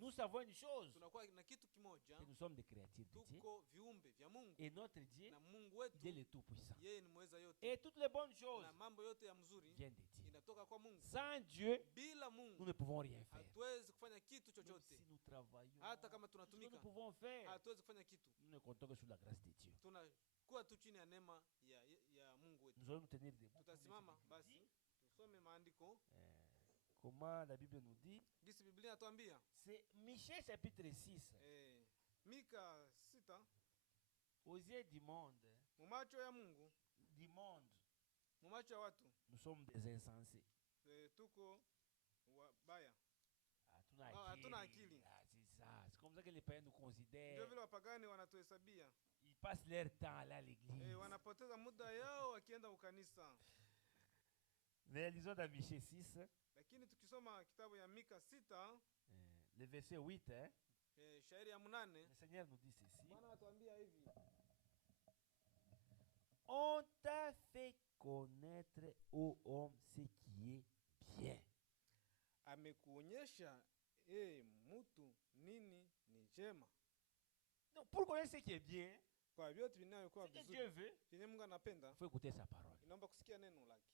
nous savons une chose, tunakuwa na kitu kimoja, que nous sommes des créatures de Dieu. tuko viumbe vya Mungu, Et notre Dieu, na Mungu il est wetu le Tout-Puissant. yeye ni mweza yote, Et toutes les bonnes choses na mambo yote ya mzuri viennent de Dieu. inatoka kwa Mungu. Sans Dieu, Bila nous Mungu ne pouvons rien faire. hatuwezi kufanya kitu Même chochote. si nous travaillons, Hata kama tout ce que nous tunatumika pouvons faire, hatuwezi kufanya kitu. nous ne comptons que sur la grâce de Dieu. Tunakuwa tu chini ya neema ya Mungu wetu. Nous allons nous tenir debout. Tutasimama basi tusome maandiko. Comment la Bible nous dit? Gisi Biblia inatuambia. C'est Michée chapitre 6. Mika 6. Aux yeux du monde, mumacho ya Mungu, du monde, mumacho ya watu, nous sommes des insensés. Tuko wabaya. Hatuna akili. C'est ça. C'est comme ça que les païens nous considèrent. Ndio vile wapagani wanatuhesabia. Ils passent leur temps à l'église. Wanapoteza muda yao wakienda ukanisa. Mais lisons dans Michée 6. Lakini tukisoma kitabu ya Mika 6, le verset 8, shairi ya 8, le Seigneur nous dit ceci. Bwana anatuambia hivi. On t'a fait connaître, ô homme, ce qui est bien. Amekuonyesha mtu nini ni njema. Donc pour connaître ce qui est bien, kwa vyote vinavyokuwa vizuri, Dieu veut, chenye Mungu anapenda, faut écouter sa parole. Inaomba kusikia neno lake.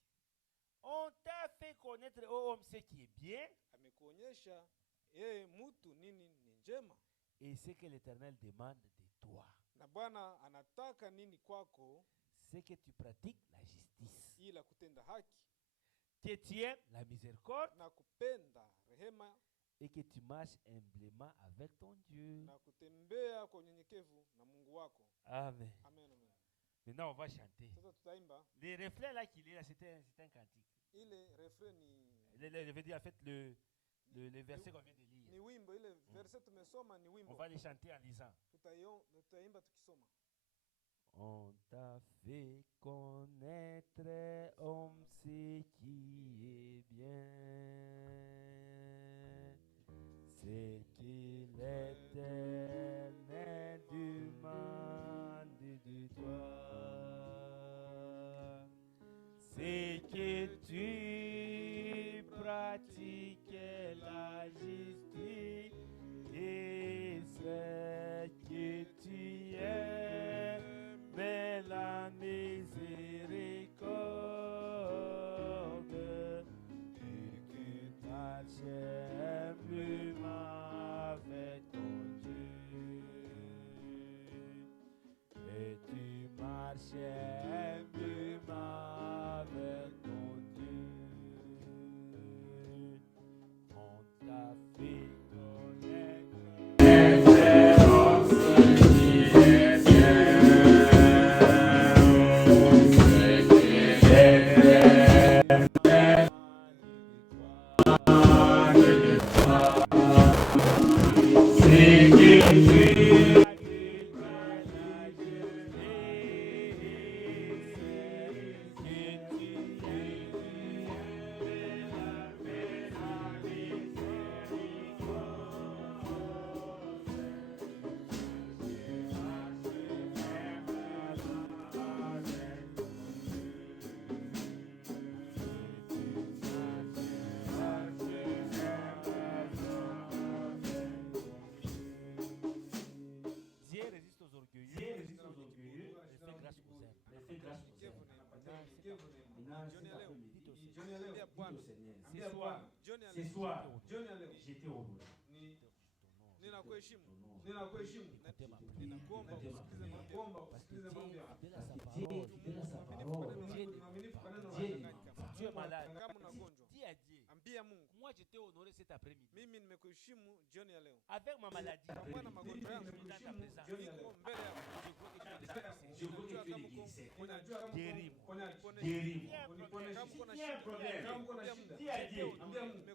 On t'a fait connaître, ô homme, ce qui est bien. Amekuonyesha mtu nini ni njema. Et ce que l'Éternel demande de toi. Na Bwana anataka nini kwako? C'est que tu pratiques la justice. Ila kutenda haki. Que tu aimes la miséricorde. Na kupenda rehema. Et que tu marches humblement avec ton Dieu. Na kutembea kwa unyenyekevu na Mungu wako. Amen. Amen, amen. Maintenant on va chanter. Sasa tutaimba. Les refrains là qu'il est là, c'est un cantique. Ile refrain ni je veux dire en fait le verset qu'on vient de lire. Ni wimbo, ile verset tumesoma ni wimbo. On va les chanter en lisant. Tutaimba tukisoma. On t'a fait connaître, homme, ce qui est bien. C'est que l'Éternel demande de toi. C'est que tu pratiques la justice et c'est que tu aimes la miséricorde et que tu marches humblement avec ton Dieu. Et tu marches humblement avec ton Dieu. On t'a fait connaître ce soir, j'étais au bout. Ninakuheshimu. Ninakuomba usikilize maombi yangu. Tu es malade. Kama unagonjwa, dis à Dieu. Ambia Mungu. Moi je t'ai honoré cet après-midi. Mimi nimekuheshimu jioni ya leo. Avec ma maladie. Pamoja na magonjwa yangu, dans ta présence. mbele yako. Je crois que tu es le guérisseur. Guéris-moi. Guéris-moi. Il y a un problème. Dis à Dieu.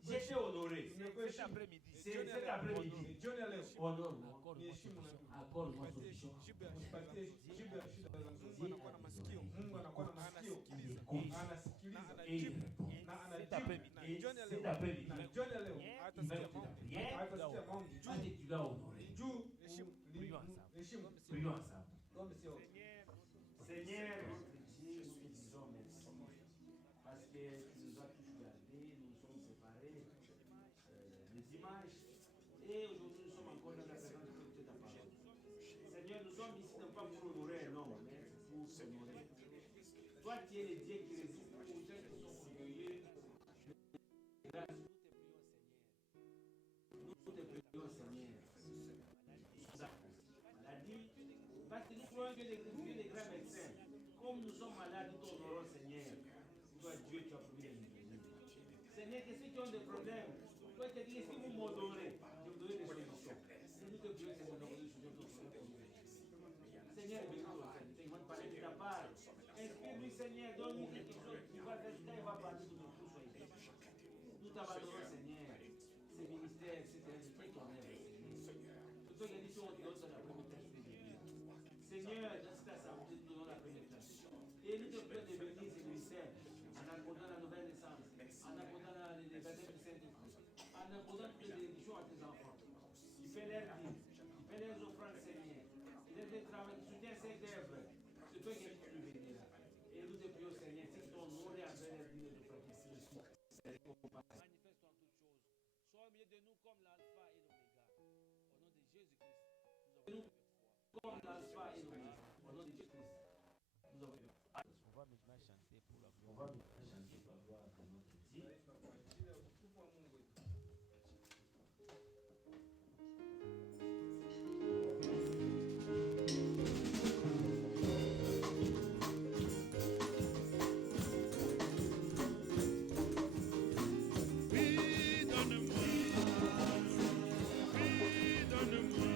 Je t'ai honoré. Cet après-midi. Cet après-midi. Honore-moi. Accorde-moi solution. Mungu anakuwa na masikio. Mungu anakuwa na masikio. Anasikiliza. Cet après-midi. Cet après-midi. Jioni ya leo. Atasikia maombi. Aje tu l'as honoré. Prions ensemble. Prions ensemble. Seigneur, notre Dieu, nous te disons merci. Parce que tu nous as toujours gardés, nous nous sommes séparés le dimanche. Et Et aujourd'hui, nous sommes encore dans la présence de ta parole. Seigneur, nous sommes ici non pas pour honorer un homme, mais pour s'honorer. Toi, tu es le Dieu qui résiste aux gens qui sont orgueilleux. Nous te prions, Seigneur. Maladie, parce que nous croyons que les grands médecins, comme nous sommes malades, nous t'honorons, Seigneur. Toi, Dieu, tu as promis de nous guérir. Seigneur, que ceux qui ont des problèmes, toi, tu as dit, si vous m'honorez, je vous donnerai des solutions. Et nous te prions, Seigneur, de nous Seigneur, bénis-nous, ils vont te parler de ta part. Inspire-lui, Seigneur, donne-lui quelque chose qui va faire ça, il va parler de nous tous. Nous t'abandonnons, Seigneur, ces ministères, etc. C'est ton œuvre, Seigneur. C'est toi qui as dit si on te donne la première place de Dieu. Seigneur, dans cette assemblée, nous donnons la première place. Et nous te prions de bénir ces ministères en accordant la nouvelle naissance, en accordant les baptêmes du Saint-Esprit, en accordant toutes les bénédictions à tes enfants. Tu fais leur vie, tu fais leurs offrandes, Seigneur. Tu soutiens cette œuvre. C'est toi qui es le bénir. Et nous te prions, Seigneur, si ton nom est envers les vie de frère qui manifeste en toutes choses. Sois au milieu de nous comme l'alpha et l'oméga. Au nom de Jésus-Christ, nous avons foi. Comme l'alpha et l'oméga. Au nom de Jésus-Christ, nous avons foi. On va maintenant chanter pour la gloire. On va maintenant chanter pour la gloire de notre Dieu. Donne-moi,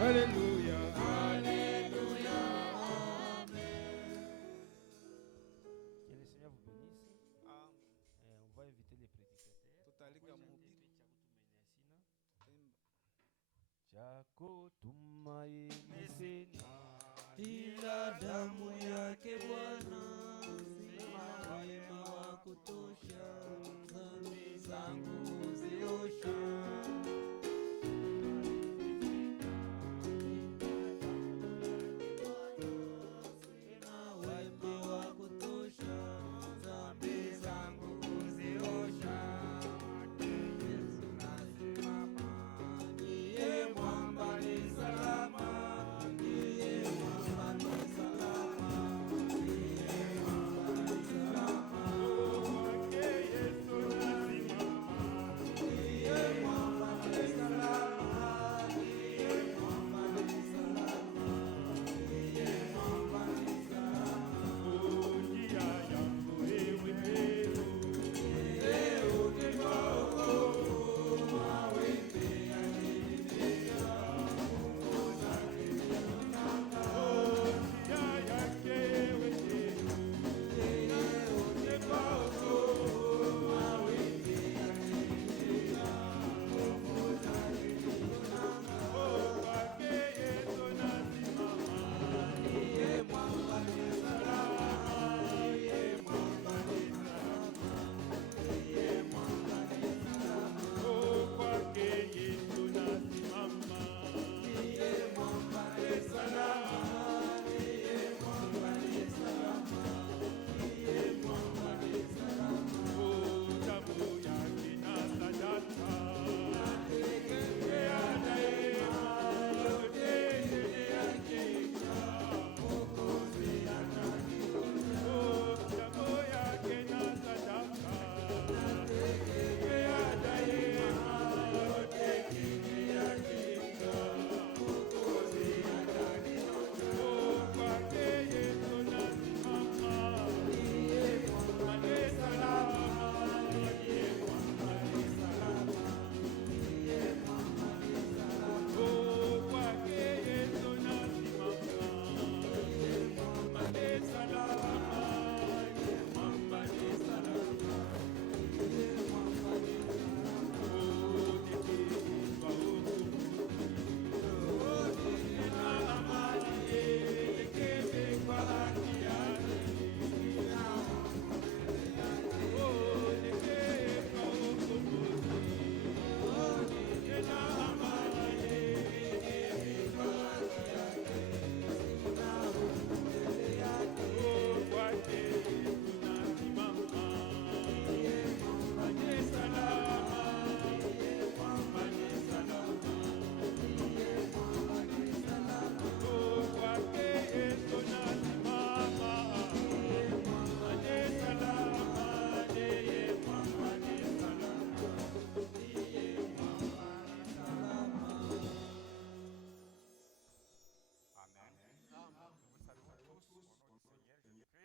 Alléluia. Que le Seigneur vous bénisse. On va inviter les prédicateurs. Tutaalika mhubiri Chako tumaini sina ila damu yake Bwana, sina wema wa kutosha, dhambi zangu ziosha.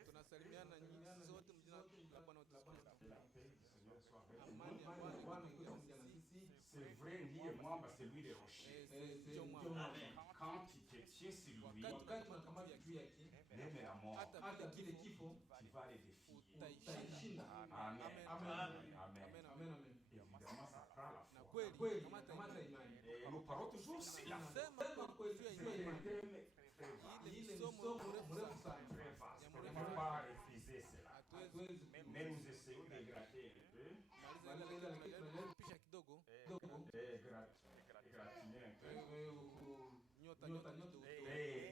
Tunasalimiana nyinyi zote mjina la Bwana wetu Yesu Kristo. Amani ya Bwana iwe pamoja na sisi. C'est vrai, lié moi, c'est lui le rocher. Quand tu te tiens sur lui, Wakati tunakamata juu yake, même la mort, hata kile kifo tu vas les défier. utaishinda. Amen. Amen. Amen. Amen. Amen. Évidemment, ça prend la Na foi. kweli kamata imani. Et nous parlons toujours sur la foi. Sema kweli juu ya C'est imani. un thème très vaste. Ile ni somo mrefu sana. Très vaste. On ne peut pas refuser cela. Hatuwezi Mais nous essayons de gratter un peu. pisha kidogo. Et gratiner un peu. Nyota kidogo.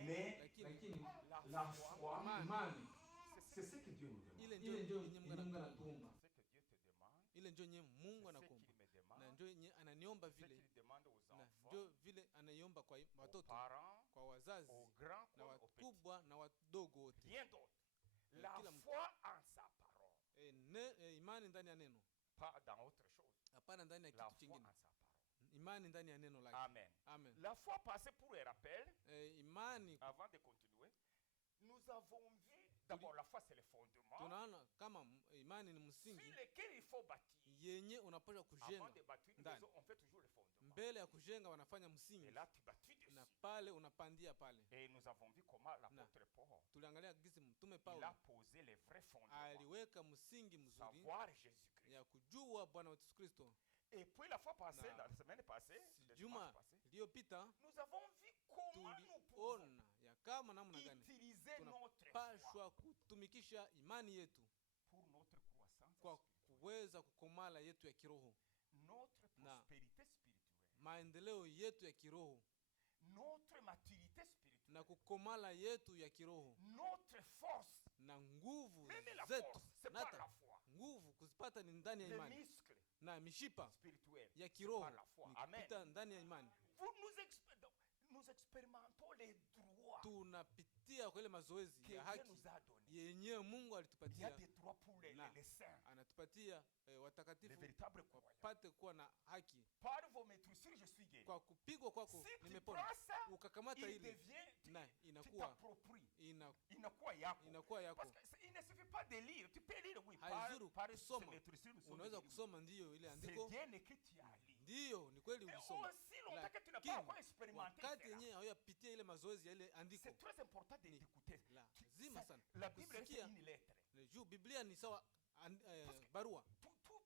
Mais Lakini la foi, imani c'est ce que Dieu nous demande. ile ndio yenye Mungu anatuomba. Ce que Dieu te demande, Ile ndio yenye Mungu c'est ce anakuomba. qu'il me demande, Na ndio yenye ananiomba ce vile. qu'il demande aux Na enfants, ndio vile anaiomba kwa aux watoto, parents, kwa wazazi, aux grands na comme aux petits. wakubwa na wadogo wote. Rien d'autre. La Kila mtu. foi en sa parole, Imani ndani ya neno, pas dans autre chose. hapana ndani ya La kitu foi en kingine. sa parole. imani ndani ya neno lake. Amen. Amen. La fois passée, pour un rappel, Imani avant de continuer, nous avons vu d'abord la foi c'est le fondement tunaona kama imani ni sur msingi lequel il faut bâtir. yenye unapaswa Avant kujenga. de bâtir une ndani. maison, on fait toujours le fondement. Mbele ya kujenga wanafanya Et msingi là, tu bâtis dessus. na pale unapandia pale. Et nous avons vu comment l'apôtre Paul, Tuliangalia gisi mtume il Paulo a posé les vrais fondements. aliweka msingi mzuri Savoir Jésus-Christ. ya kujua Bwana wetu Yesu Kristo. Et puis la fois passée, Na- la semaine passée, le dimanche Juma passé, iliyopita nous avons vu comment nous pouvons tuliona ya kama namna gani utiliser notre foi tunapashwa kutumikisha imani yetu pour notre croissance kwa spirituelle, kuweza kukomala yetu ya kiroho, notre Na- prospérité spirituelle, maendeleo yetu ya kiroho notre maturité spirituelle, na kukomala yetu ya kiroho notre force. na nguvu Même la zetu, force, c'est na par hata la foi. nguvu kuzipata ni ndani ya Les imani, muscles na mishipa spirituels, ya c'est kiroho par la foi. ni Amen. kupita ndani ya imani. Nous expérimentons les droits Tunapitia kwa ile mazoezi que ya Dieu haki nous a donnés. yenyewe Mungu Il y a alitupatia, des droits pour Na- les saints, anatupatia les watakatifu véritables croyants. wapate kuwa na haki. Par vos maîtrisures, je suis guéri. Kwa kupigwa kwako Si tu nimepona, prends ça, ukakamata il ile devient, na tu inakuwa t'appropries. ina- Inakuwa yako. inakuwa yako. Parce qu'il ne suffit pas de lire. Tu peux lire, oui, Haizuru par ces kusoma. maîtrisures, nous sommes Unaweza guéris. kusoma ndiyo ile C'est andiko, bien écrit, tu as lu. ndiyo ni kweli Mais ulisoma, aussi longtemps que tu n'as pas lakini encore expérimenté wakati cela. yenyewe hauyapitia ile mazoezi ya ile andiko, C'est très important Ni d'écouter. lazima sana La Bible est kusikia. une lettre. Juu Biblia ni sawa Parce que- barua,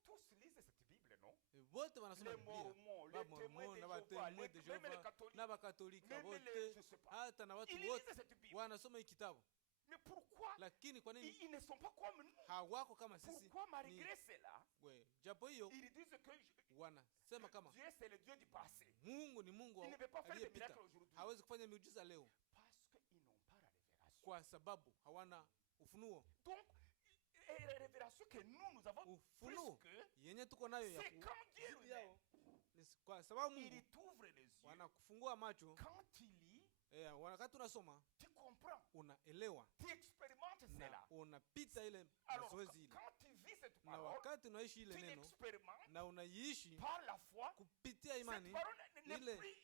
Tous lisent cette Bible, non? wote wanasoma Les Biblia, Mormons, les Bamormon témoins de na Jéhovah, batemwe de même les Jehova catholiques, na bakatolika même les, wote, je sais pas. hata na watu Ils lisent wote cette Bible. wanasoma hii kitabu, Mais pourquoi lakini kwa nini ils ne sont pas comme nous? hawako kama sisi? Pourquoi Ni malgré cela, japo hiyo ils disent que wanasema kama Dieu c'est le Dieu du passé? Mungu ni Mungu Il ne peut pas faire des aliyepita, miracles aujourd'hui. hawezi kufanya miujiza leo Parce qu'ils n'ont pas la révélation. kwa sababu hawana ufunuo. Donc, et la révélation que nous avons plus Ufunuo que, yenye tuko nayo ya c'est quand Dieu zidi lui-même, yao ni kwa sababu il Mungu t'ouvre les yeux. wanakufungua macho. Quand tu lis, Wakati unasoma tu comprends, unaelewa tu expérimentes na cela. unapita ile Alors, mazoezi ile, quand tu vis cette na parole, wakati unaishi ile tu neno l'expérimentes na unaiishi par la foi. kupitia Cette imani, parole n'est ile plus,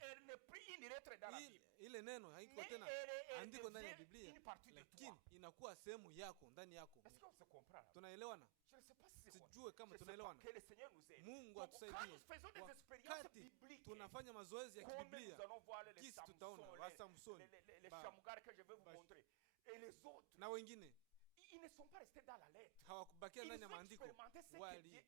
elle n'est plus une lettre dans la ile, Bible. ile neno haiko Mais tena elle andiko ndani ya devient Biblia, une partie de lakini toi. inakuwa sehemu yako ndani yako. Est-ce qu'on se comprend là? Tunaelewana? Je ne sais pas si c'est quoi. Sijue kama Je sais pas. tunaelewana. Que le Seigneur nous aide. Mungu Donc, quand atusaidie. nous faisons des expériences Wakati bibliques, tunafanya mazoezi ya comme kibiblia, nous allons voir les kisi Samson, tutaona wa Samson, les ba- Shamgar que je vais vous ba- montrer, et les autres, na wengine ils ne sont pas restés dans la lettre. hawakubakia Ils ndani ya ont maandiko, expérimenté ce que Dieu a dit.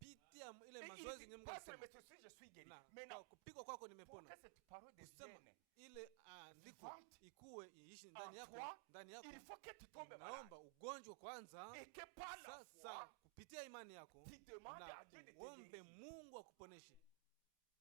walipitia ile Et mazoezi il yenye dit, Mungu par alisema, mes soucis, je suis guéri. na Maintenant, kwa kupigwa kwako pour nimepona. que cette parole Kusema devienne ile andiko vivante ikuwe iishi en ndani yako, toi, ndani yako, il faut que tu tombes naomba malade. ugonjwa kwanza, Et que par la sasa foi, kupitia imani yako tu demandes na à Dieu de te uombe guérir. Mungu akuponeshe.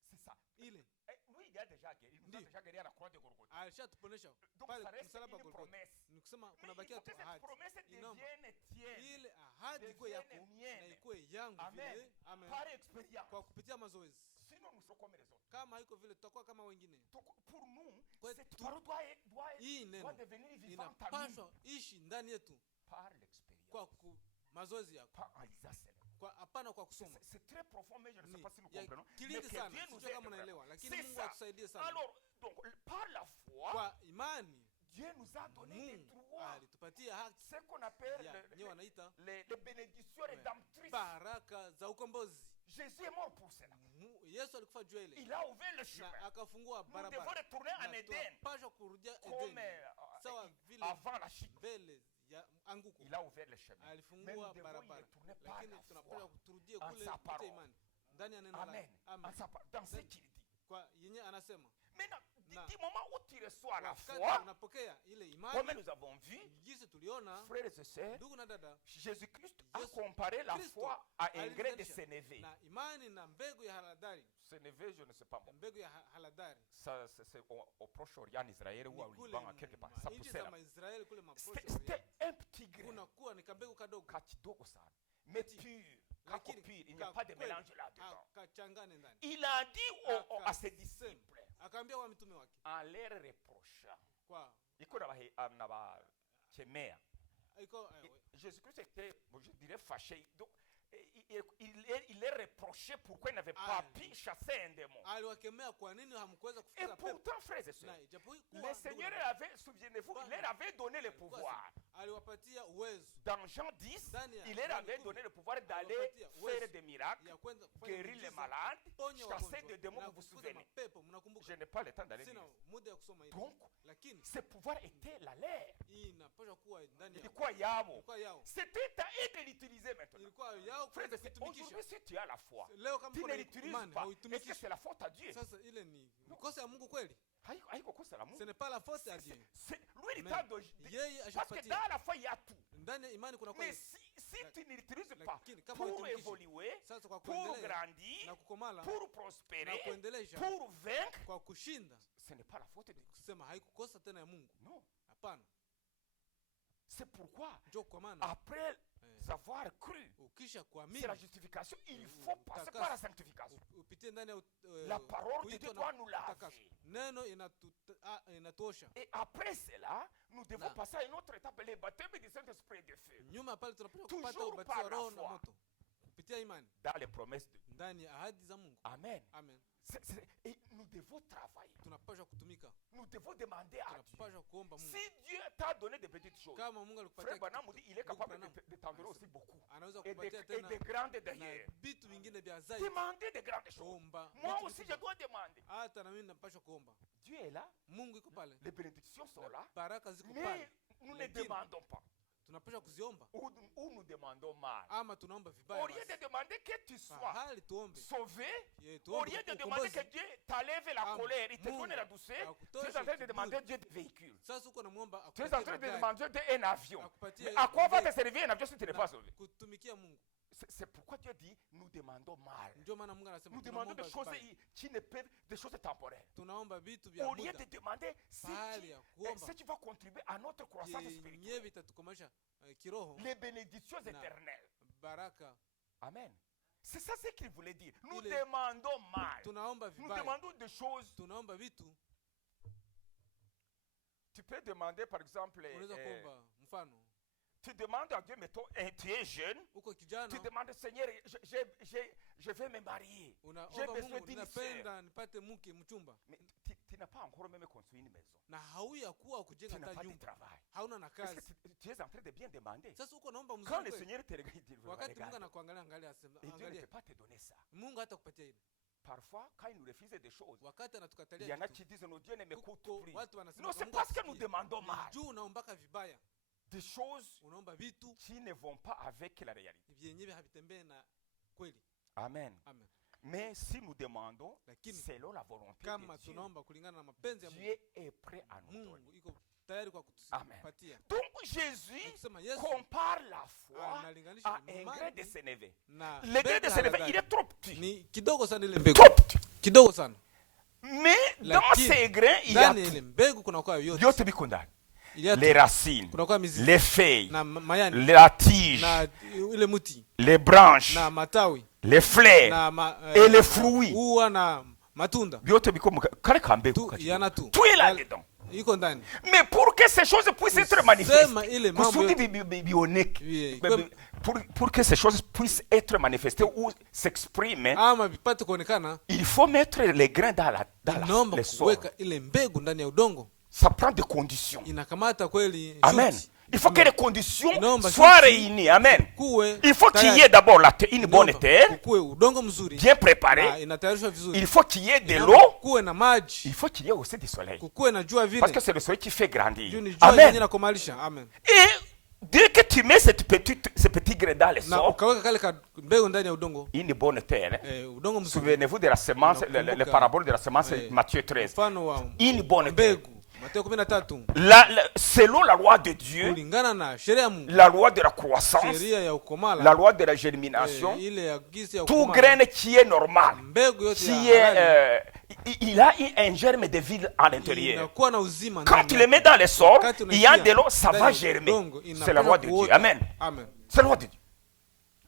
C'est ça. Ile Lui, il a déjà guéri. Il nous a Ndi. déjà guéri à la croix de Golgotha. alishatuponesha Donc, pale ça reste msalaba une Golgotha. promesse. Ni kusema Mais il kunabakia faut tu que cette ahadi. promesse Inaomba devienne tienne. ile ahadi ikuwe yako Devienne mienne. na ikuwe yangu Amen. vile. Amen. Par expérience. Kwa kupitia mazoezi. Sinon, nous serons comme les autres. Kama haiko vile tutakuwa kama wengine. Donc, pour nous, Kwa cette tu- parole Hii doit neno devenir vivante à nous. inapaswa ishi ndani yetu Par l'expérience. kwa mazoezi yako, Pas en lisant cela. kwa hapana kwa kusoma. C'est très profond, mais je ne sais Ni pas si nous ya comprenons. Mais kilindi que sana, Dieu nous sijui aide kama unaelewa, vraiment. lakini C'est Mungu ça. atusaidie sana. Alors, donc, par la foi, Kwa imani Dieu nous a donné des Mungu droits. alitupatia haki Ce qu'on appelle ya nyewe wanaita les bénédictions rédemptrices. baraka za ukombozi. Jésus est mort pour cela. Yesu alikufa juu ya ile Il a ouvert le chemin. na akafungua Nous devons barabara, retourner en na Éden tunapaswa kurudia comme Edeni sawa vile avant la chute. mbele ya anguko. Il a ouvert le chemin. Mais nous Alifungua devons y barabara, retourner par lakini la tunapaswa foi. turudie en kule sa kupitia parole. imani ndani ya neno Amen. lake. Amen. Dans ce qu'il dit. Kwa yenye anasema Maintenant, Na- du moment où tu reçois la wakati foi, unapokea ile comme imani, nous avons vu, jinsi tuliona frères et sœurs, ndugu na dada, Jésus-Christ a Yesu comparé la Kristo foi à un grain de alilinganisha sénévé. na imani na mbegu ya haladari. Sénévé, je ne sais pas. Mbegu ya haladari Ça, c'est au Proche-Orient, en Israël ou ni au kule Liban, quelque part. Ça nchi poussait za là. Maisraeli kule C'était un petit grain. kunakuwa ni kambegu kadogo, Kakidogo sana. Mais Petit. pur. lakini Kako pur. Il n'y a pas de kweli mélange là-dedans. akachangane ndani. Il a dit à ses disciples, Akaambia wa mitume wake en leur reprochant, kwa iko n'abakemea. iko Jésus-Christ était, je dirais, fâché. Donc, il est reproché pourquoi il n'avait pas pu chasser un démon. aliwakemea kwa nini hamkuweza Et kufukuza pepo. pourtant, frères et sœurs, Na ijapokuwa le Seigneur avait, souvenez-vous, il leur avait donné le pouvoir. aliwapatia uwezo Dans Jean 10, il leur avait donné le pouvoir d'aller faire des miracles, ya kwenda kufanya guérir les miujiza, malades, kuponya chasser wagonjwa, des démons, na vous vous kufukuza souvenez. mapepo, Je mnakumbuka? n'ai pas le temps d'aller Sina lire. muda ya kusoma hili. Donc, Lakini ce pouvoir était la leur. hii inapaswa kuwa ndani ya Ilikuwa yao. ilikuwa yao. C'était à eux de l'utiliser maintenant. Ilikuwa yao Frère, kuweza c'est- kutumikisha. aujourd'hui, si tu as la foi, Leo kama tu kuna ne l'utilises imani pas. Est-ce que hauitumikishi. c'est la faute à Dieu? Sasa ile ni kosa ya Mungu kweli? Haiko kosa la Mungu. Ce n'est pas la faute ya Dieu. Lui, il Mais t'a donné. yeye Parce que ashakupatia. dans la foi, il y a tout. Ndani ya imani kuna Mais kweli. si tu ne l'utilises pas Lakini kama pour hauitumikishi, évoluer, sasa kwa pour kuendelea grandir, na kukomala pour na prospérer, kuendelesha pour vaincre, kwa kushinda, ce n'est pas la faute de Dieu. kusema haikukosa tena ya Mungu. Non. Hapana. C'est pourquoi, Ndio kwa maana après avoir cru, ukisha c'est kuamini la justification, il faut passer par la sanctification. upitie ndani ya La parole de kuitwa Dieu doit na nous utakaso. laver. Neno inatosha. Et après cela, nous devons Na. passer à une autre étape, le baptême du Saint-Esprit et de feu. Nyuma pale tunapaswa Toujours kupata ubatizo par wa la Roho na foi. moto kupitia imani Dans les promesses de Dieu. ndani ya ahadi za Mungu. Amen. Amen. Et nous devons travailler. Tunapaswa kutumika. Nous devons demander à Dieu. Tunapaswa kuomba Mungu. Si Dieu t'a donné des petites choses, Kama Mungu alikupatia Frère Branham dit il est Ndugu capable Branham de t'en donner aussi beaucoup. anaweza Et kupatia de tena grandes na d'ailleurs. vitu vingine vya zaidi. Demandez de grandes choses. Kuomba. Moi vitu aussi, je vikubwa. dois demander. Hata na mimi napaswa kuomba. Dieu est là, Mungu iko pale. les bénédictions sont là, Baraka ziko mais pale. nous ne Lakini, demandons pas. tunapaswa kuziomba Ou nous demandons mal. ama tunaomba vibaya. Au lieu de basi. demander que tu sois Hali tuombe. sauvé, Ye, au tuombe lieu de ukombozi. demander que Dieu t'enlève la Ama, colère, il te Mungu donne la douceur, tu es akutoshe en train de kiburi. demander Dieu des véhicules. Sasa uko namuomba Tu es en train de gari, demander Dieu un avion. akupatie Mais à quoi va te ndege, servir un avion si tu n'es na pas sauvé? kutumikia Mungu. C'est pourquoi Dieu dit nous demandons mal. Ndio maana Mungu anasema Nous demandons tunaomba des choses vibaya. qui ne peuvent, des choses temporaires. Tunaomba vitu vya Au lieu muda de demander si Pahali ya kuomba. si tu vas contribuer à notre croissance yenye spirituelle, vitatukomasha kiroho, les bénédictions Na. éternelles. baraka. Amen. C'est ça ce qu'il voulait dire. Nous Il est- demandons mal. Tunaomba Nous vibaya. demandons des choses. Tunaomba vitu. Tu peux demander par exemple, Unaweza kuomba mfano tu demandes à Dieu, mettons, tu es jeune, uko kijana tu demandes Seigneur, je vais me marier. J'ai unaomba besoin Mungu, d'une sœur. ninapenda nipate mke mchumba, Mais tu n'as pas encore même construit une maison. na hauya kuwa Tu kujenga n'as hata pas de nyumba, travail. hauna na Est-ce que kazi. tu es en train de bien demander? Sasa uko naomba Quand mzuri le kweli. Seigneur te regarde, il dit, Wakati Mungu regarde. anakuangalia, angalia, asema Et Dieu ne angalia, peut pas te donner ça. Mungu hata kupatia ile. Parfois, quand il nous refuse des choses, Wakati il anatukatalia y en a kitu, qui disent, non, Dieu ne m'écoute kuko plus. watu wanasema Non, c'est Mungu parce que nous asikie. demandons mal. Juu unaombaka vibaya, Des choses unaomba vitu qui ne vont pas avec la réalité. vyenyewe havitembee na kweli. Amen. Amen. Mais si nous demandons Lakini selon la volonté kama de Dieu, tunaomba kulingana na mapenzi ya Mungu, Dieu est prêt à nous donner. Mungu iko tayari kwa Amen. kutupatia. Donc Jésus Kusema Yesu compare la foi analinganisha à un imani grain de sénévé. na Le grain de mbegu sénévé, haradali. il est trop petit. Ni kidogo sana ile mbegu, Trop petit. kidogo sana. Mais dans Lakini, ces grains, il y a Ndani ya ile tout. mbegu kuna kwa yote, Yote bikundani. Ili ya Les racines, kuna kwa mizizi les feuilles, na mayani la tige, na ile muti les branches, na matawi les fleurs na et les fruits. ua na matunda Byote biko mu kale kambegu tu, kachiko. yana tu Tout est là-dedans. iko ndani. Mais pour que ces choses puissent être manifestées, Sema ile mambo kusudi yote. bioneke, Ye, pour que ces choses puissent être manifestées ou s'exprimer, ama vipate kuonekana, il faut mettre les grains dans inaomba le sol. kuweka ile mbegu ndani ya udongo. Ça prend des conditions. Inakamata kweli Amen. shuti. Il faut que les conditions Inaomba soient shuti. réunies. Amen. Kuwe Il faut qu'il y tayari. ait d'abord une bonne Inaomba terre, kukuwe udongo mzuri bien na préparée. inatayarishwa vizuri. Il faut qu'il y ait de Inaomba l'eau. kuwe na maji, Il faut qu'il y ait aussi du soleil. kukuwe na jua vile. Parce que c'est le soleil qui fait grandir. Juu ni jua yenye Amen. inakomalisha. Amen. Et dès que tu mets ce petit grain dans le Na sol, ukaweka kale ka mbegu ndani ya udongo, une bonne terre. Hein. udongo mzuri. Souvenez-vous de la semence, Nakumbuka. le parabole de la semence, Eh, Matthieu 13. Mfano wa Une bonne terre. mbegu Mateo 13, Selon la loi de Dieu, kulingana na sheria ya Mungu, la loi de la croissance, sheria ya ukomala, la loi de la germination, ile ya gisi ya tout ukomala, grain qui est normal, mbegu yote qui ya est, halali, il a un germe de vie à l'intérieur. inakuwa na uzima Quand ndani tu yake. le mets dans le sol, Wakati il y a unatia de l'eau, ça ndani va ya germer. udongo, C'est la loi de inapenda Dieu. Amen. Amen. C'est la loi de Dieu.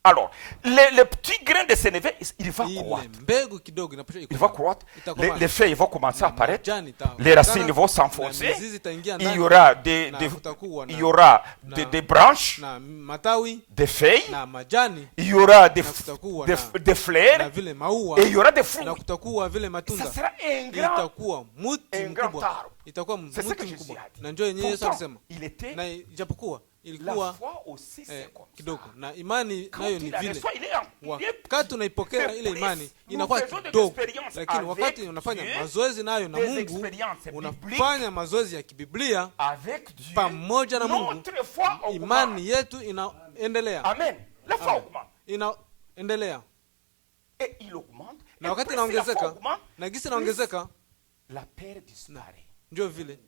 Alors, le petit grain de sénévé, il va ile croître. mbegu kidogo inapaswa Il va croître. Itakomaa. Les feuilles vont commencer à Na apparaître. majani ita- Les racines na vont s'enfoncer. mizizi itaingia Il y ndani, aura na kutakuwa il na- y aura na- des branches, na matawi des feuilles. na majani Il y aura des na kutakuwa des na fleurs. vile maua Et il y aura des na fruits. kutakuwa vile Ça matunda. sera un grand. Itakuwa muti un grand mkubwa, arbre. itakuwa C'est ce que muti Jésus mkubwa. a dit. Na njoo yenyewe Yesu Pourtant, alisema, il était na ijapokuwa la ilikuwa foi aussi, c'est comme ça. kidogo, na imani Quand nayo ni il la vile. reçoit, il est Wakati unaipokea Mais ile plus imani nous inakuwa faisons des kidogo, expériences lakini avec wakati unafanya Dieu, mazoezi nayo na des Mungu, expériences unafanya mazoezi ya kibiblia avec Dieu, pamoja na Mungu, notre foi augmente. imani yetu inaendelea, Amen. La foi augmente. inaendelea, Et il augmente. na Et wakati plus la foi inaongezeka augmente, na gisi inaongezeka, la peur disparaît. ndio vile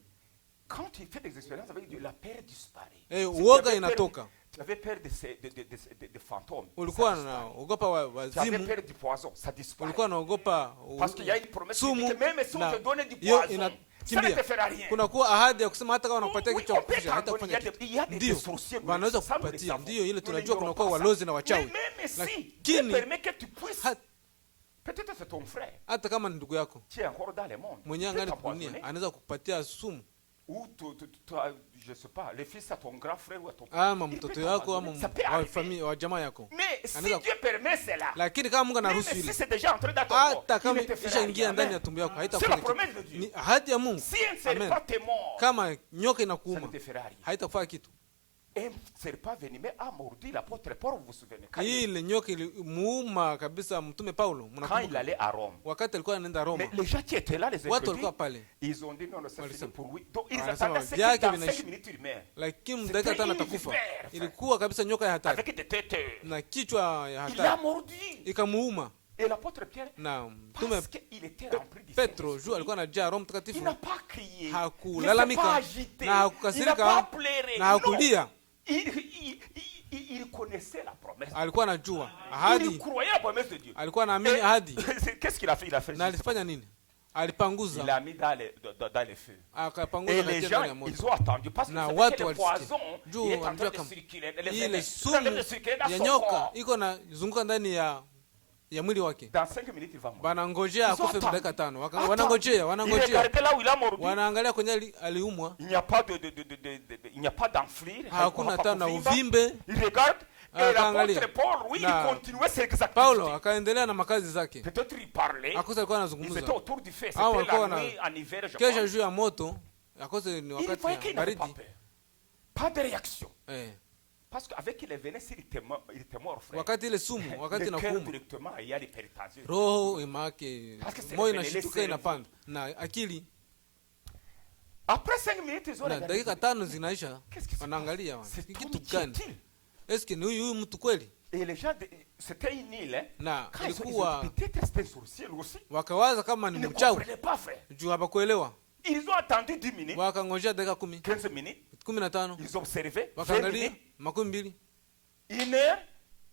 Quand tu fais des expériences avec Dieu, la peur disparaît. uoga tu inatoka. avais peur de fantômes. Ulikuwa ça disparaît. naogopa Tu avais wazimu, peur du poison, ça disparaît. ulikuwa naogopa Parce qu'il y a une promesse qui dit sumu, que même si on na te donne du hiyo poison, ça ne inakimbia. te fera rien. Kuna kuwa ahadi ya kusema hata kama Oui, wanakupatia kitu cha on peut kupisha t'en haitafanya donner. kitu. Il y a des Ndio sorciers, nous wanaweza le savons, nous le kukupatia, savons. ndio ile Nous tunajua n'ignorons kunakuwa pas ça. walozi na wachawi, Mais même si Lakini- Dieu permet que tu puisses, Ha- peut-être c'est ton frère, hata kama ni ndugu yako tu es encore dans le monde, mwenyewe il peut angani dunia, t'empoisonner. anaweza kukupatia sumu, Ou je sais pas, le fils à ton grand frère ou à ton ama il peut mtoto yako ama t'empoisonner. Ça peut wa arriver. familia wa jamaa yako. Mais si Anaweza- Dieu permet cela, Lakini kama Mungu même anaruhusu si ile, c'est déjà entré dans ton corps, hata il kama ne te fera ishaingia rien. ndani ya Amen. tumbo yako C'est la haitafanya promesse kitu. de Dieu. Ni ahadi ya Mungu. Si un Amen. serpent te mord, Kama nyoka ça ne inakuuma te fera rien. haitafanya kitu. Un serpent venimeux a mordu l'apôtre Paul, vous vous souvenez, quand il, Ile nyoka ilimuuma kabisa mtume Paulo, quand il mnakumbuka? allait à Rome. Wakati alikuwa anaenda Roma, Mais les gens qui étaient là, les watu incrédules, walikuwa pale, ils ont dit non, non, c'est Walisema. fini pour lui. Donc ils Wanasema attendaient ce vyake que dans vinaishi. 5 minutes il meurt. lakini C'était dakika tano une atakufa. vipère, Ilikuwa kabisa nyoka ya hatari Avec des têtes. na kichwa ya Il l'a hatari mordu. ikamuuma, Et l'apôtre Pierre, na mtume parce qu'il était rempli du Petro juu Saint-Esprit, alikuwa anajaa Roho il Mtakatifu, n'a pas crié, il ne s'est hakulalamika pas agité, na il n'a hakukasirika pas pleuré. na Non. hakulia, Il connaissait la promesse. alikuwa anajua Il ahadi, croyait la promesse de Dieu. alikuwa anaamini Et ahadi. qu'est-ce qu'il a fait? Il a fait Na juste- alifanya nini? il Alipanguza, l'a mis dans les feux. akapanguza Et katika les ndani ya gens, moto. ils ont attendu parce que Na c'est watu que le walisikia. poison, Juu il est en train wanajua de kama circuler. Le ile venin, c'est en train sumu de circuler dans ya son nyoka corps. iko na zunguka ndani ya mwili wake. Dans 5 minutes, il va mourir. Wanangojea Ils ont akufe attendu. dakika tano. Attends. Wanangojea, Il wanangojea, regardait là où il a mordu. wanaangalia kwenye aliumwa, Il n'y a pas il n'y a pas d'enflure. hakuna tena na uvimbe. Il regarde et Akaangalia. l'apôtre Paul, oui, Na il continuait ses Paulo activités. akaendelea na makazi zake, Peut-être il parlait. akose alikuwa Ils étaient anazungumza autour du feu. Ah, C'était walikuwa la wana- nuit en hiver, je kesha crois. juu ya moto, akose ni Il wakati voyait qu'il ya n'avait pas baridi. peur. Pas de réaction. Eh, Parce qu'avec il venait, s'il était mort, frère. wakati ile sumu, wakati Le cœur inakuuma, directement, il y a l'hypertension. roho imake, Parce que c'est moyo le inashituka cerveau. inapanda na akili, Après 5 minutes, ils ont na regardé. dakika tano zinaisha, Qu'est-ce qui se wanaangalia passe? wana, Cet kitu homme qui gani? est-il? Eske ni huyu mtu kweli? Et les gens, c'était une île. Hein. Na Quand ils ont ilikuwa dit, peut-être c'était un sorcier lui aussi. wakawaza kama Ils ni ne mchawi comprenaient pas, frère. juu hapakuelewa, Ils ont attendu 10 minutes, wakangojea dakika 10, 15 minutes. 15, Ils observaient. 20 wakaangalia minutes, 20, 1 heure,